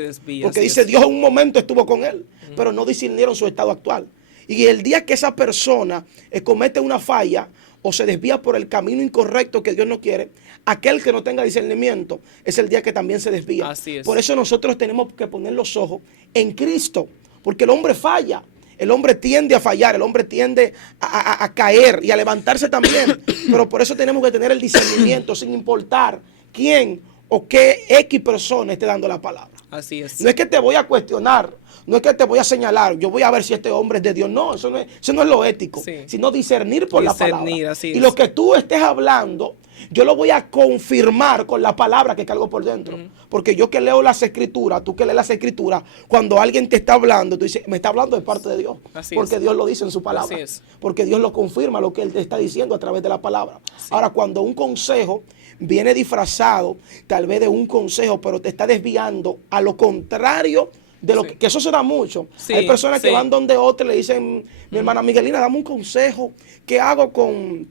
Porque dice, Dios en un momento estuvo con él, pero no discernieron su estado actual. Y el día que esa persona comete una falla o se desvía por el camino incorrecto que Dios no quiere, aquel que no tenga discernimiento es el día que también se desvía. Así es. Por eso nosotros tenemos que poner los ojos en Cristo, porque el hombre falla. El hombre tiende a fallar, el hombre tiende a caer y a levantarse también. Pero por eso tenemos que tener el discernimiento sin importar quién o qué X persona esté dando la palabra. Así es. No es que te voy a cuestionar, no es que te voy a señalar, yo voy a ver si este hombre es de Dios. No, eso no es lo ético, Sí. sino discernir por la palabra. Así Y es. lo que tú estés hablando, yo lo voy a confirmar con la palabra que cargo por dentro. Porque yo que leo las escrituras, tú que lees las escrituras, cuando alguien te está hablando, tú dices, me está hablando de parte de Dios. Así porque es. Dios lo dice en su palabra. Así es. Porque Dios lo confirma lo que Él te está diciendo a través de la palabra. Sí. Ahora, cuando un consejo viene disfrazado, tal vez de un consejo, pero te está desviando a lo contrario de lo Sí. que eso se da mucho. Sí, Hay personas que sí. van donde otras y le dicen, mi hermana Miguelina, dame un consejo. ¿Qué hago con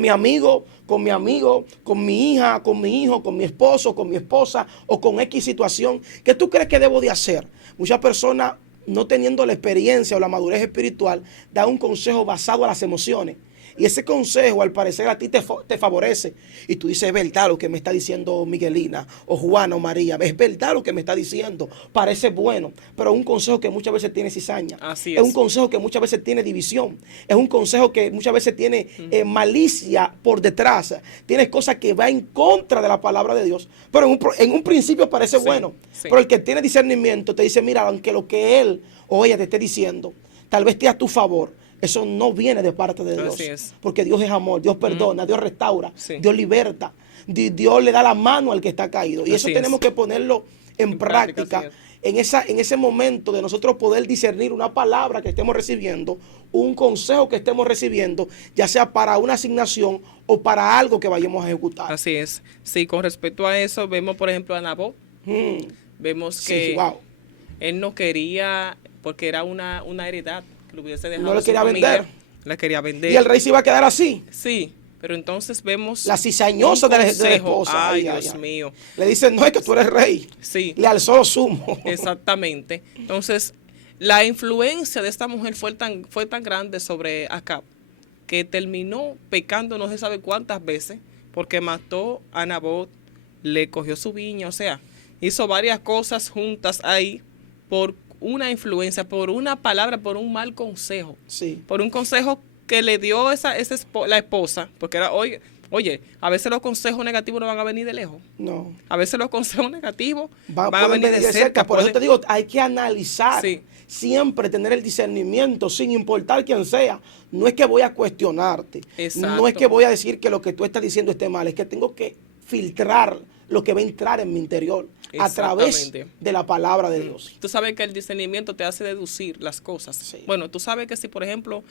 mi amigo, con mi amigo, con mi hija, con mi hijo, con mi esposo, con mi esposa o con X situación? ¿Qué tú crees que debo de hacer? Muchas personas, no teniendo la experiencia o la madurez espiritual, dan un consejo basado a las emociones. Y ese consejo, al parecer, a ti te favorece. Y tú dices, es verdad lo que me está diciendo Miguelina, o Juana, o María. Es verdad lo que me está diciendo. Parece bueno. Pero es un consejo que muchas veces tiene cizaña. Así Es es. un consejo que muchas veces tiene división. Es un consejo que muchas veces tiene malicia por detrás. Tiene cosas que va en contra de la palabra de Dios. Pero en un principio parece Sí, bueno. sí. Pero el que tiene discernimiento te dice, mira, aunque lo que él o ella te esté diciendo, tal vez esté a tu favor. Eso no viene de parte de Dios. Así es. Porque Dios es amor, Dios perdona, Dios restaura, Sí. Dios liberta, Dios le da la mano al que está caído. Y eso Así tenemos es. que ponerlo en práctica. así En ese momento de nosotros poder discernir una palabra que estemos recibiendo, un consejo que estemos recibiendo, ya sea para una asignación o para algo que vayamos a ejecutar. Así es. Sí, con respecto a eso, vemos, por ejemplo, a Nabot. Mm, Vemos sí, que wow. él no quería, porque era una heredad que lo hubiese dejado No le a su quería familia. vender. La quería vender. Y el rey se iba a quedar así. Sí, pero entonces vemos La cizañosa de la consejo. esposa. Ay, Dios mío. Le dicen, no, es que tú eres rey. Sí, Le alzó los humos. exactamente. Entonces, la influencia de esta mujer fue tan grande sobre Acab que terminó pecando no se sabe cuántas veces porque mató a Nabot, le cogió su viña, o sea, hizo varias cosas juntas ahí por una influencia, por una palabra, por un mal consejo, Sí. por un consejo que le dio la esposa, porque era, oye, a veces los consejos negativos no van a venir de lejos. No. A veces los consejos negativos van a Pueden venir de cerca. Por eso te digo, hay que analizar. Sí. Siempre tener el discernimiento sin importar quién sea. No es que voy a cuestionarte. Exacto. No es que voy a decir que lo que tú estás diciendo esté mal. Es que tengo que filtrar lo que va a entrar en mi interior a través Exactamente. de la palabra de Dios. Tú sabes que el discernimiento te hace deducir las cosas. Sí. Bueno, tú sabes que si, por ejemplo,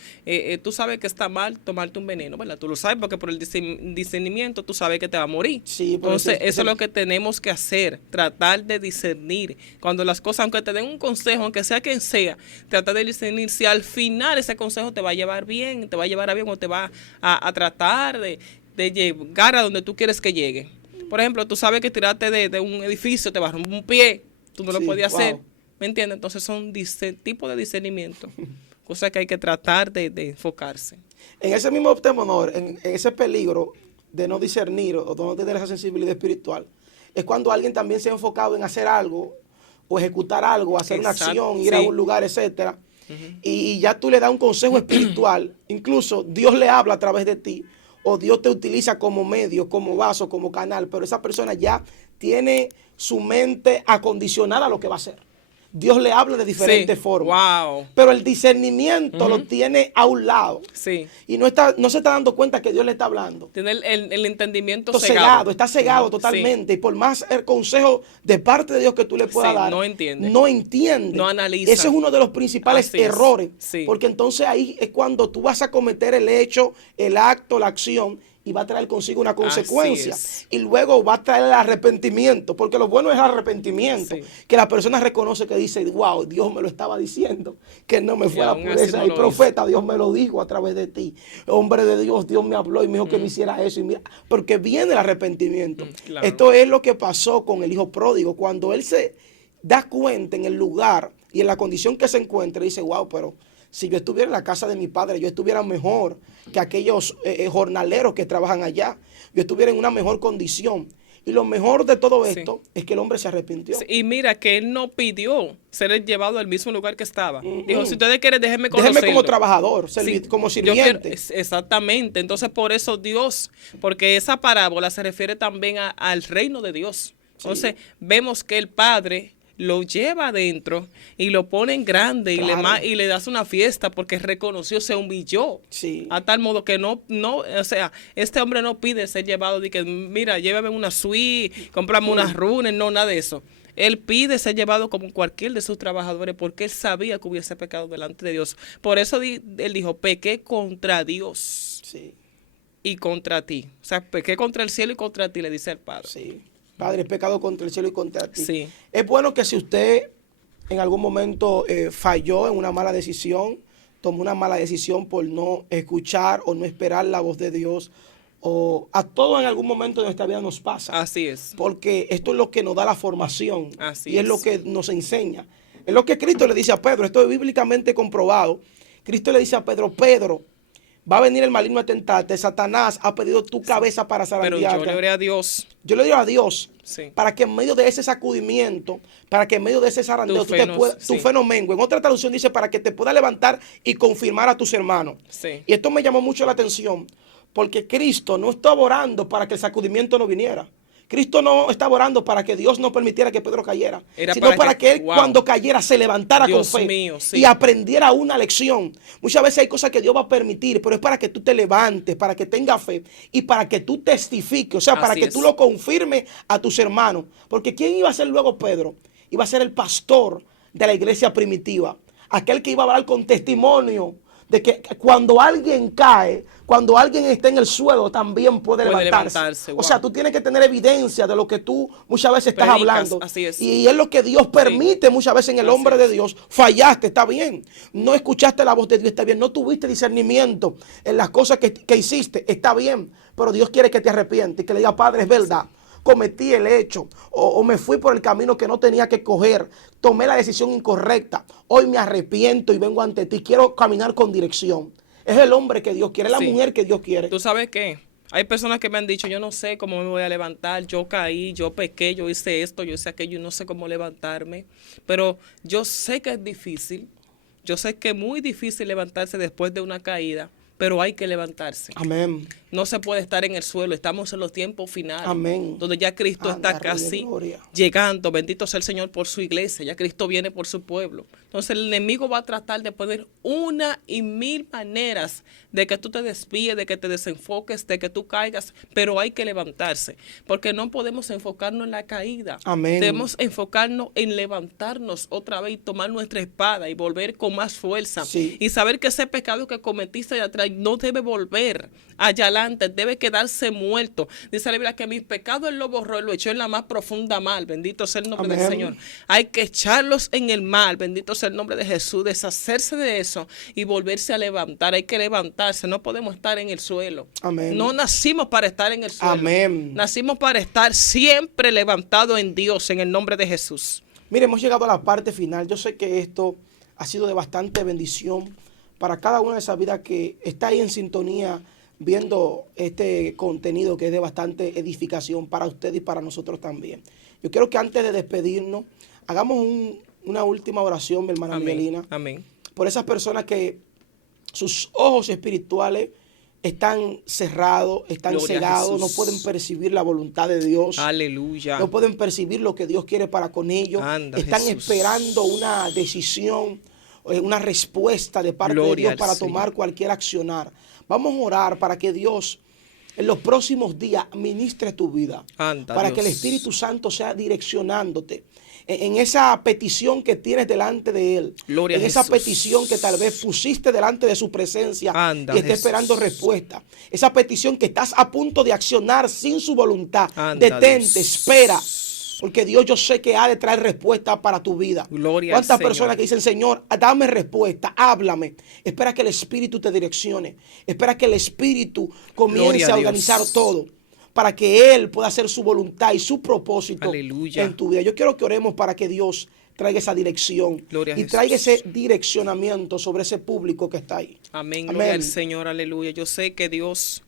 tú sabes que está mal tomarte un veneno, ¿verdad? Tú lo sabes porque por el discernimiento tú sabes que te va a morir. Sí, pero entonces, ese- eso es lo que tenemos que hacer, tratar de discernir. Cuando las cosas, aunque te den un consejo, aunque sea quien sea, tratar de discernir si al final ese consejo te va a llevar bien, te va a llevar a bien o te va a tratar de llegar a donde tú quieres que llegue. Por ejemplo, tú sabes que tirarte de un edificio te va a romper un pie, tú no lo Sí, puedes hacer. wow. ¿Me entiendes? Entonces son tipos de discernimiento, cosas que hay que tratar de enfocarse. En ese mismo temor, en ese peligro de no discernir o de no tener esa sensibilidad espiritual, es cuando alguien también se ha enfocado en hacer algo o ejecutar algo, hacer una Exacto, acción, ir a sí. un lugar, etcétera. Y ya tú le das un consejo espiritual, incluso Dios le habla a través de ti, o Dios te utiliza como medio, como vaso, como canal, pero esa persona ya tiene su mente acondicionada a lo que va a hacer. Dios le habla de diferentes Sí. formas. Wow. Pero el discernimiento lo tiene a un lado. Sí. Y no se está dando cuenta que Dios le está hablando. Tiene el entendimiento Está cegado. cegado, está cegado Sí. totalmente. Y por más el consejo de parte de Dios que tú le puedas Sí, dar, no entiende. no entiende. No analiza. Ese es uno de los principales Así es. errores. Sí. Porque entonces ahí es cuando tú vas a cometer el hecho, el acto, la acción, y va a traer consigo una Así consecuencia. es. Y luego va a traer el arrepentimiento, porque lo bueno es el arrepentimiento. Sí. Que la persona reconoce que dice, wow, Dios me lo estaba diciendo, que no me Y fuera aún por así esa. no Y lo profeta, Dios me lo dijo a través de ti. Hombre de Dios, Dios me habló y me dijo que me hiciera eso. Y mira, porque viene el arrepentimiento. Claro. Esto es lo que pasó con el hijo pródigo. Cuando él se da cuenta en el lugar y en la condición que se encuentra, dice, wow, pero si yo estuviera en la casa de mi padre, yo estuviera mejor que aquellos jornaleros que trabajan allá. Yo estuviera en una mejor condición. Y lo mejor de todo esto es que el hombre se arrepintió. Sí, y mira que él no pidió ser llevado al mismo lugar que estaba. Dijo, si ustedes quieren, déjenme conocerlo. Déjeme como trabajador, Sí, como yo quiero- sirviente. exactamente. Entonces, por eso Dios, porque esa parábola se refiere también al reino de Dios. Entonces, vemos que el Padre lo lleva adentro y lo pone en grande Claro. y le das una fiesta porque reconoció, se humilló. Sí. A tal modo que o sea, este hombre no pide ser llevado de que, mira, llévame una suite, cómprame unas runas, no, nada de eso. Él pide ser llevado como cualquier de sus trabajadores porque él sabía que hubiese pecado delante de Dios. Por eso él dijo, pequé contra Dios Sí, y contra ti. O sea, pequé contra el cielo y contra ti, le dice el Padre. sí. Padre, he pecado contra el cielo y contra ti. Sí. Es bueno que si usted en algún momento falló en una mala decisión, tomó una mala decisión por no escuchar o no esperar la voz de Dios, o a todo en algún momento de nuestra vida nos pasa. Así es. Porque esto es lo que nos da la formación. Así y es lo es. que nos enseña. Es lo que Cristo le dice a Pedro. Esto es bíblicamente comprobado. Cristo le dice a Pedro, Pedro, va a venir el maligno a tentarte. Satanás ha pedido tu cabeza para Pero zarandearte. yo le oré a Dios. Yo le digo a Dios Sí. para que en medio de ese sacudimiento, para que en medio de ese zarandeo, Tu fe no- tu sí. fe no mengue. En otra traducción dice para que te pueda levantar y confirmar a tus hermanos. Sí. Y esto me llamó mucho la atención porque Cristo no estaba orando para que el sacudimiento no viniera. Cristo no estaba orando para que Dios no permitiera que Pedro cayera, Era sino para que él wow, cuando cayera se levantara Dios con fe mío, sí. y aprendiera una lección. Muchas veces hay cosas que Dios va a permitir, pero es para que tú te levantes, para que tengas fe y para que tú testifiques, o sea, para Así que es. tú lo confirmes a tus hermanos. Porque ¿quién iba a ser luego Pedro? Iba a ser el pastor de la iglesia primitiva, aquel que iba a hablar con testimonio de que cuando alguien cae, cuando alguien está en el suelo, también puede levantarse. wow. O sea, tú tienes que tener evidencia de lo que tú muchas veces estás Predicas, hablando. así es. Y es lo que Dios permite muchas veces en el Así hombre es. de Dios. Fallaste, está bien. No escuchaste la voz de Dios, está bien. No tuviste discernimiento en las cosas que hiciste, está bien. Pero Dios quiere que te arrepientes y que le diga, Padre, es verdad. Cometí el hecho o me fui por el camino que no tenía que coger, tomé la decisión incorrecta, hoy me arrepiento y vengo ante ti, quiero caminar con dirección. Es el hombre que Dios quiere, es la Sí. mujer que Dios quiere. ¿Tú sabes qué? Hay personas que me han dicho, yo no sé cómo me voy a levantar, yo caí, yo pequé, yo hice esto, yo hice aquello, y no sé cómo levantarme. Pero yo sé que es difícil, yo sé que es muy difícil levantarse después de una caída, pero hay que levantarse. Amén. No se puede estar en el suelo, estamos en los tiempos finales. Amén. Donde ya Cristo Anda, está Rey de casi gloria. llegando, bendito sea el Señor por su iglesia, ya Cristo viene por su pueblo. Entonces el enemigo va a tratar de poner una y mil maneras de que tú te desvíes, de que te desenfoques, de que tú caigas, pero hay que levantarse, porque no podemos enfocarnos en la caída. Amén. Debemos enfocarnos en levantarnos otra vez y tomar nuestra espada y volver con más fuerza. Sí. Y saber que ese pecado que cometiste allá atrás no debe volver allá adelante, debe quedarse muerto. Dice la Biblia que mis pecados él lo borró y lo echó en la más profunda mal. Bendito sea el nombre Amén. del Señor. Hay que echarlos en el mal. Bendito sea el nombre de Jesús. Deshacerse de eso y volverse a levantar. Hay que levantarse. No podemos estar en el suelo. Amén. No nacimos para estar en el suelo. Amén. Nacimos para estar siempre levantados en Dios, en el nombre de Jesús. Mire, hemos llegado a la parte final. Yo sé que esto ha sido de bastante bendición para cada una de esas vidas que está ahí en sintonía viendo este contenido que es de bastante edificación para usted y para nosotros también. Yo quiero que antes de despedirnos, hagamos una última oración, mi hermana Miguelina, Amén. por esas personas que sus ojos espirituales están cerrados, están Gloria a cegados, no Jesús. pueden percibir la voluntad de Dios. Aleluya. No pueden percibir lo que Dios quiere para con ellos. Anda, Están Jesús. esperando una decisión, una respuesta de parte de Gloria Dios al para Señor. tomar cualquier accionar. Vamos a orar para que Dios en los próximos días ministre tu vida. Anda, para Dios. que el Espíritu Santo sea direccionándote en esa petición que tienes delante de Él. Gloria en a esa Jesús. petición que tal vez pusiste delante de su presencia. Anda, y está Jesús. esperando respuesta. Esa petición que estás a punto de accionar sin su voluntad. Anda, Detente, Dios. espera. Porque Dios, yo sé que ha de traer respuesta para tu vida. Gloria al ¿Cuántas Señor. personas que dicen, Señor, dame respuesta, háblame? Espera que el Espíritu te direccione. Espera que el Espíritu comience Gloria a a organizar Dios. todo para que Él pueda hacer su voluntad y su propósito Aleluya. en tu vida. Yo quiero que oremos para que Dios traiga esa dirección Gloria a y Jesús. traiga ese direccionamiento sobre ese público que está ahí. Amén, gloria al Señor, aleluya. Yo sé que Dios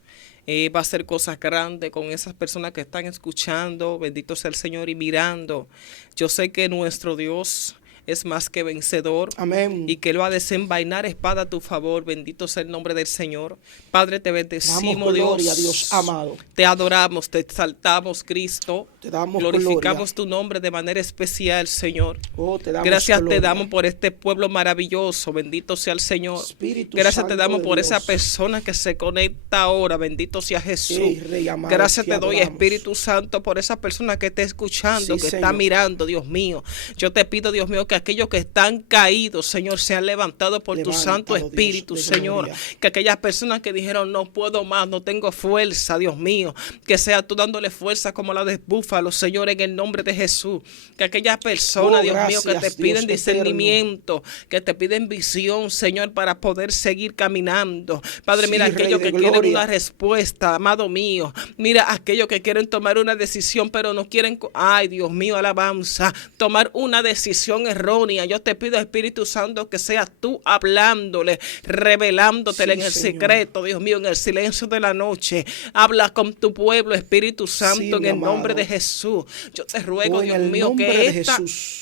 va a hacer cosas grandes con esas personas que están escuchando. Bendito sea el Señor y mirando. Yo sé que nuestro Dios es más que vencedor. Amén. Y que Él va a desenvainar espada a tu favor. Bendito sea el nombre del Señor. Padre, te bendecimos, Damos gloria Dios. a Dios amado. Te adoramos, te exaltamos, Cristo. Te damos Glorificamos gloria. tu nombre de manera especial, Señor. Oh, te damos Gracias gloria. te damos por este pueblo maravilloso. Bendito sea el Señor. Espíritu Gracias te Santo damos de por Dios. esa persona que se conecta ahora. Bendito sea Jesús. Ey, Rey amado, Gracias te te doy, adoramos. Espíritu Santo, por esa persona que está escuchando, Sí, que está Señor. mirando, Dios mío. Yo te pido, Dios mío, que aquellos que están caídos, Señor, sean levantados por tu Levántalo, Santo Dios, Espíritu, de Señor. gloria. Que aquellas personas que dijeron, no puedo más, no tengo fuerza, Dios mío, que sea tú dándole fuerza como la de búfalo, Señor, en el nombre de Jesús. Que aquellas personas, Oh, Dios mío, que te gracias, piden Dios discernimiento, que te piden visión, Señor, para poder seguir caminando. Padre, Sí, mira, Rey aquellos de que quieren gloria. una respuesta, amado mío. Mira, aquellos que quieren tomar una decisión, pero no quieren, ay, Dios mío, alabanza, tomar una decisión errónea. Yo te pido, Espíritu Santo, que seas tú hablándole, revelándotele Sí, en el Señor. secreto, Dios mío, en el silencio de la noche. Habla con tu pueblo, Espíritu Santo, Sí, en mi el nombre amado. de Jesús. Yo te ruego, Oh, en Dios el mío, nombre que de esta... Jesús.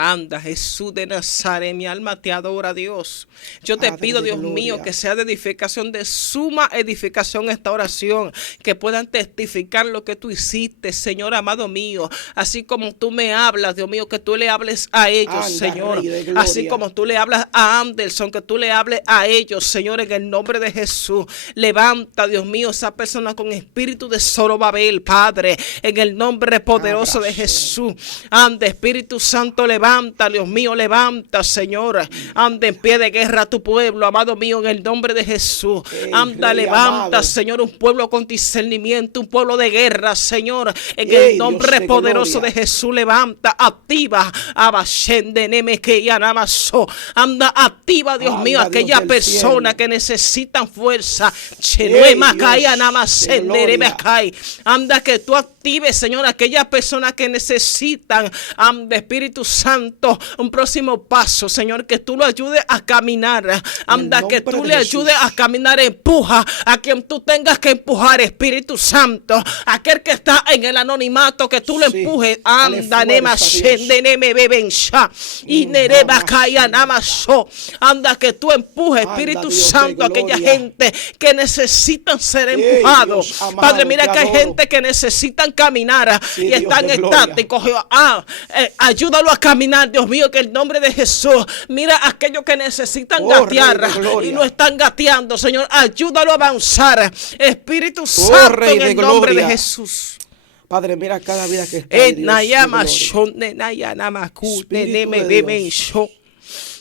Anda, Jesús de Nazaret, mi alma te adora, Dios. Yo te Padre pido, de Dios gloria. mío, que sea de edificación, de suma edificación esta oración, que puedan testificar lo que tú hiciste, Señor amado mío, así como tú me hablas, Dios mío, que tú le hables a ellos, Anda, Señor, Rey de gloria. así como tú le hablas a Anderson, que tú le hables a ellos, Señor, en el nombre de Jesús. Levanta, Dios mío, esa persona con espíritu de Zorobabel, Padre, en el nombre poderoso de Abrazo. Jesús. Anda, Espíritu Santo, levanta, Dios mío, levanta, Señor. Anda en pie de guerra a tu pueblo, amado mío, en el nombre de Jesús. Ey, Anda, Rey levanta, amado. Señor, un pueblo con discernimiento, un pueblo de guerra, Señor. En Ey, el Dios nombre de poderoso gloria. de Jesús, levanta, activa, abashende, nemeke y anamaso. Anda, activa, Dios Anda, mío, Dios aquella del persona cielo. que necesitan fuerza. Ey, Chenuema kai Dios anamasende, de gloria. nemekai. Anda, que tú actives, Señor, aquellas personas que necesitan, anda, Espíritu Santo, un próximo paso, Señor, que tú lo ayudes a caminar. Anda, que nombre tú de le Jesús. ayudes a caminar, empuja a quien tú tengas que empujar, Espíritu Santo. Aquel que está en el anonimato, que tú lo Sí, empujes. dale Anda, fuerza, nema Dios. shende, neme bebensha. Y nereba kaya namaso. Anda, que tú empujes, Anda, Espíritu Dios de Santo, a aquella gloria. gente que necesitan ser Ey, empujados. Dios amado, Padre, mira te que hay adoro. gente que necesitan caminar Sí, y Dios están de gloria. estáticos. Ayúdalo a caminar, Dios mío, que en el nombre de Jesús. Mira aquellos que necesitan Oh, gatear Rey de gloria. y no están gateando, Señor. Ayúdalo a avanzar. Espíritu Santo, Rey en de el nombre de gloria. Jesús. Padre, mira cada vida que está ahí, Dios de Nayama gloria. shone, nayama ku, Espíritu neneme de bebe Dios. sho.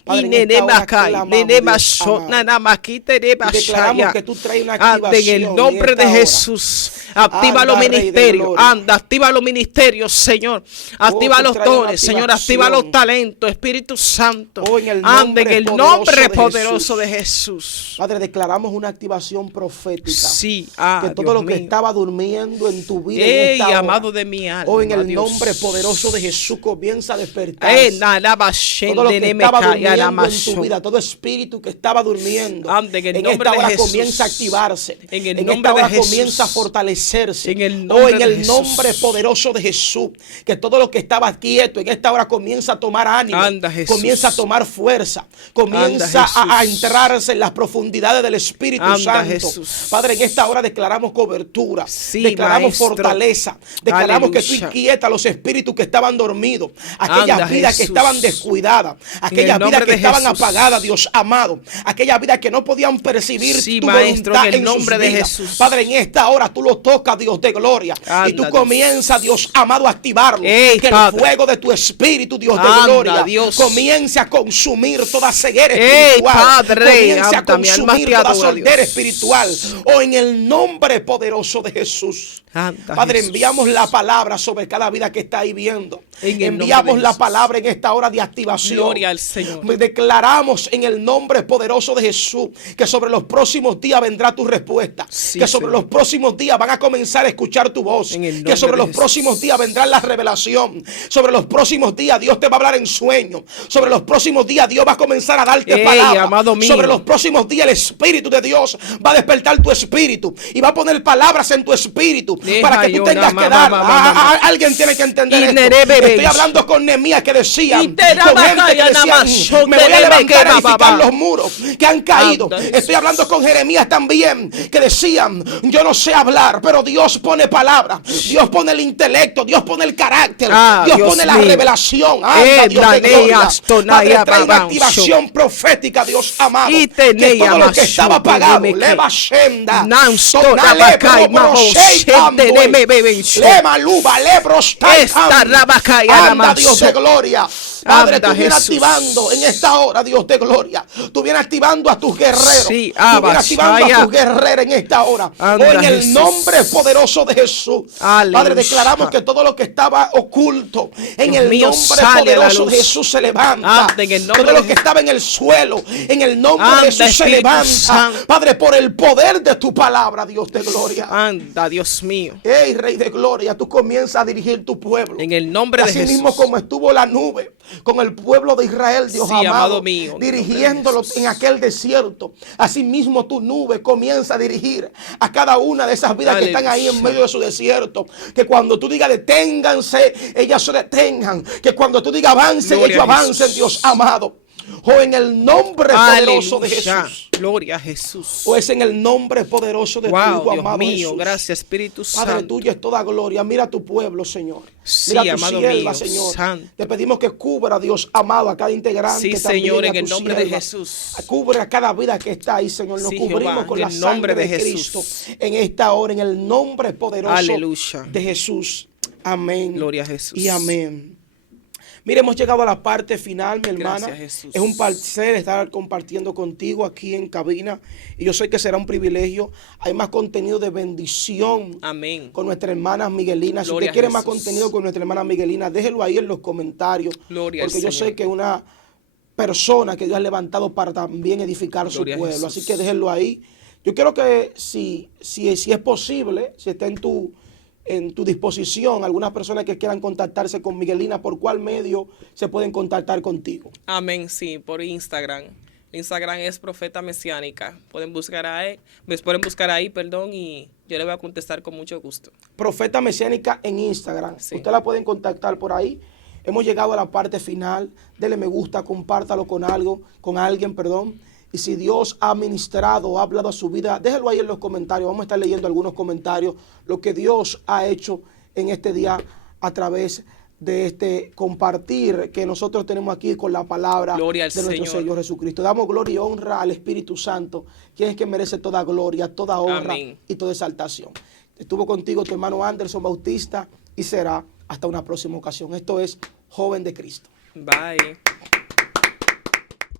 Padre, Y en esta nenema hora kai, clamamos, nenema Dios sho, amado. nanama ki, tenema Y declaramos shaya. que tú traes una Anda, en activación el nombre en de esta hora. Jesús. Activa Anda, los Rey de ministerios. gloria. Anda, activa los ministerios, Señor. Activa tú los traes una dones, Señor. Activa activación. los talentos, Espíritu Santo. Oh, en el Anda, en nombre el poderoso nombre de poderoso Jesús. de Jesús. Padre, declaramos una activación profética. Sí, que todo Dios lo que mío. estaba durmiendo en tu vida en Ey, esta hora, amado de mi alma. hoy en el Dios. nombre poderoso de Jesús comienza a despertar. Nalaba Todo lo que shende, estaba nemeka, durmiendo en yanamaso. tu vida, todo espíritu que estaba durmiendo, Anda, en el en nombre esta de hora Jesús. comienza a activarse. En el En nombre esta hora de Jesús. comienza a fortalecerse. En el nombre en de el Jesús. nombre poderoso de Jesús. Que todo lo que estaba quieto en esta hora comienza a tomar ánimo. Anda, Jesús. Comienza a tomar fuerza. Comienza Anda, a Jesús. entrarse en las profundidades del Espíritu Anda, Santo. Jesús. Padre, en esta hora declaramos cobertura. Sí, declaramos maestro. fortaleza. Declaramos que tú Aleluya. inquietas a los espíritus que estaban dormidos. Aquellas Anda, vidas que Jesús. estaban descuidadas. Aquellas nombre vidas que de estaban Jesús. apagadas, Dios amado. Aquellas vidas que no podían percibir Sí, tu Maestro, voluntad en el en sus nombre de vidas. Jesús. Padre, en esta hora tú lo tocas, Dios de gloria. Anda, Y tú Dios. comienzas, Dios amado, a activarlo. Ey, que Padre. el fuego de tu espíritu, Dios de Anda, gloria, Dios. comience a consumir toda ceguera Ey, espiritual. Padre, Comience a anda, mi alma consumir te toda adora, soldera Dios. espiritual. O en el nombre poderoso de Jesús. Anda, Padre, Jesús. enviamos la palabra sobre cada vida que está ahí viendo. En el nombre Enviamos de la Jesús. palabra en esta hora de activación. Gloria al Señor. Declaramos en el nombre poderoso de Jesús que sobre los próximos días vendrá tu respuesta. Sí, que sobre Señor. los próximos días van a comenzar a escuchar tu voz. En el Que nombre sobre de los Jesús. próximos días vendrá la revelación. Sobre los próximos días Dios te va a hablar en sueño. Sobre los próximos días Dios va a comenzar a darte Ey, palabra. amado mío. Sobre los próximos días el Espíritu de Dios va a despertar tu espíritu y va a poner palabras en tu espíritu para que tú tengas que dar. Alguien tiene que entender esto. Estoy hablando con Nehemías que decían, con gente que decían, me voy a levantar a edificar los muros que han caído. Estoy hablando con Jeremías también que decían, yo no sé hablar, pero Dios pone palabra, Dios pone el intelecto, Dios pone el carácter, Dios pone la revelación. Anda, Dios de gloria. Padre, trae una activación profética, Dios amado, que todo lo que estaba apagado, leva shenda, tonale bro lema luba lebros anda, Dios de gloria. Padre, tú vienes activando en esta hora, Dios de gloria. Tú vienes activando a tus guerreros. Sí, tú vienes activando a tus guerreras en esta hora. Anda, en el Jesús. nombre poderoso de Jesús. Aleluya. Padre, declaramos que todo lo que estaba oculto en Dios el mío, nombre sale a la poderoso luz. de Jesús se levanta. Anda, en el nombre Todo lo de que estaba en el suelo, en el nombre Anda, de Jesús se Espíritu levanta. Santo. Padre, por el poder de tu palabra, Dios de gloria. Anda, Dios mío. Ey, Rey de gloria, tú comienzas a dirigir tu pueblo. En el nombre de Así Jesús. mismo como estuvo la nube con el pueblo de Israel, Dios Sí, amado, amado mío, en dirigiéndolos en aquel desierto. Así mismo tu nube comienza a dirigir a cada una de esas vidas que están ahí en medio de su desierto. Que cuando tú digas deténganse, ellas se detengan. Que cuando tú digas avancen, Gloria ellos a avancen, Jesús. Dios amado. O en el nombre poderoso de Aleluya. Jesús. Gloria a Jesús. O es en el nombre poderoso de tu Hijo Wow, Dios amado mío, Jesús. gracias Espíritu Padre, Santo. tuya es toda gloria. Mira a tu pueblo, Señor. Sí, Mira a tu amado sierva, mío, Señor. santo. Te pedimos que cubra, Dios amado, a cada integrante. Sí, también, Señor, a en el tu nombre de sierva. Jesús. Cubre a cada vida que está ahí, Señor. Nos Sí, cubrimos Jehová, con en la el nombre sangre de de Jesús. Cristo en esta hora, en el nombre poderoso Aleluya. de Jesús. Amén. Gloria a Jesús. Y amén. Mire, hemos llegado a la parte final, mi hermana. Gracias, Jesús. Es un placer estar compartiendo contigo aquí en cabina. Y yo sé que será un privilegio. Hay más contenido de bendición Amén. con nuestra hermana Miguelina. Si Gloria usted quiere a más Jesús. contenido con nuestra hermana Miguelina, déjelo ahí en los comentarios. Gloria al porque yo Señor. sé que es una persona que Dios ha levantado para también edificar Gloria a su pueblo. Jesús. Así que déjenlo ahí. Yo quiero que si es posible, si está en tu disposición, algunas personas que quieran contactarse con Miguelina, ¿por cuál medio se pueden contactar contigo? Amén, sí, por Instagram. Instagram es Profeta Mesiánica. Pueden buscar ahí, y yo le voy a contestar con mucho gusto. Profeta Mesiánica en Instagram. Sí. Usted la pueden contactar por ahí. Hemos llegado a la parte final. Dele me gusta, compártalo con alguien. Y si Dios ha ministrado, ha hablado a su vida, déjelo ahí en los comentarios. Vamos a estar leyendo algunos comentarios. Lo que Dios ha hecho en este día a través de este compartir que nosotros tenemos aquí con la palabra Gloria al de nuestro Señor. Señor Jesucristo. Damos gloria y honra al Espíritu Santo, quien es que merece toda gloria, toda honra Amén. y toda exaltación. Estuvo contigo tu hermano Anderson Bautista y será hasta una próxima ocasión. Esto es Joven de Cristo. Bye.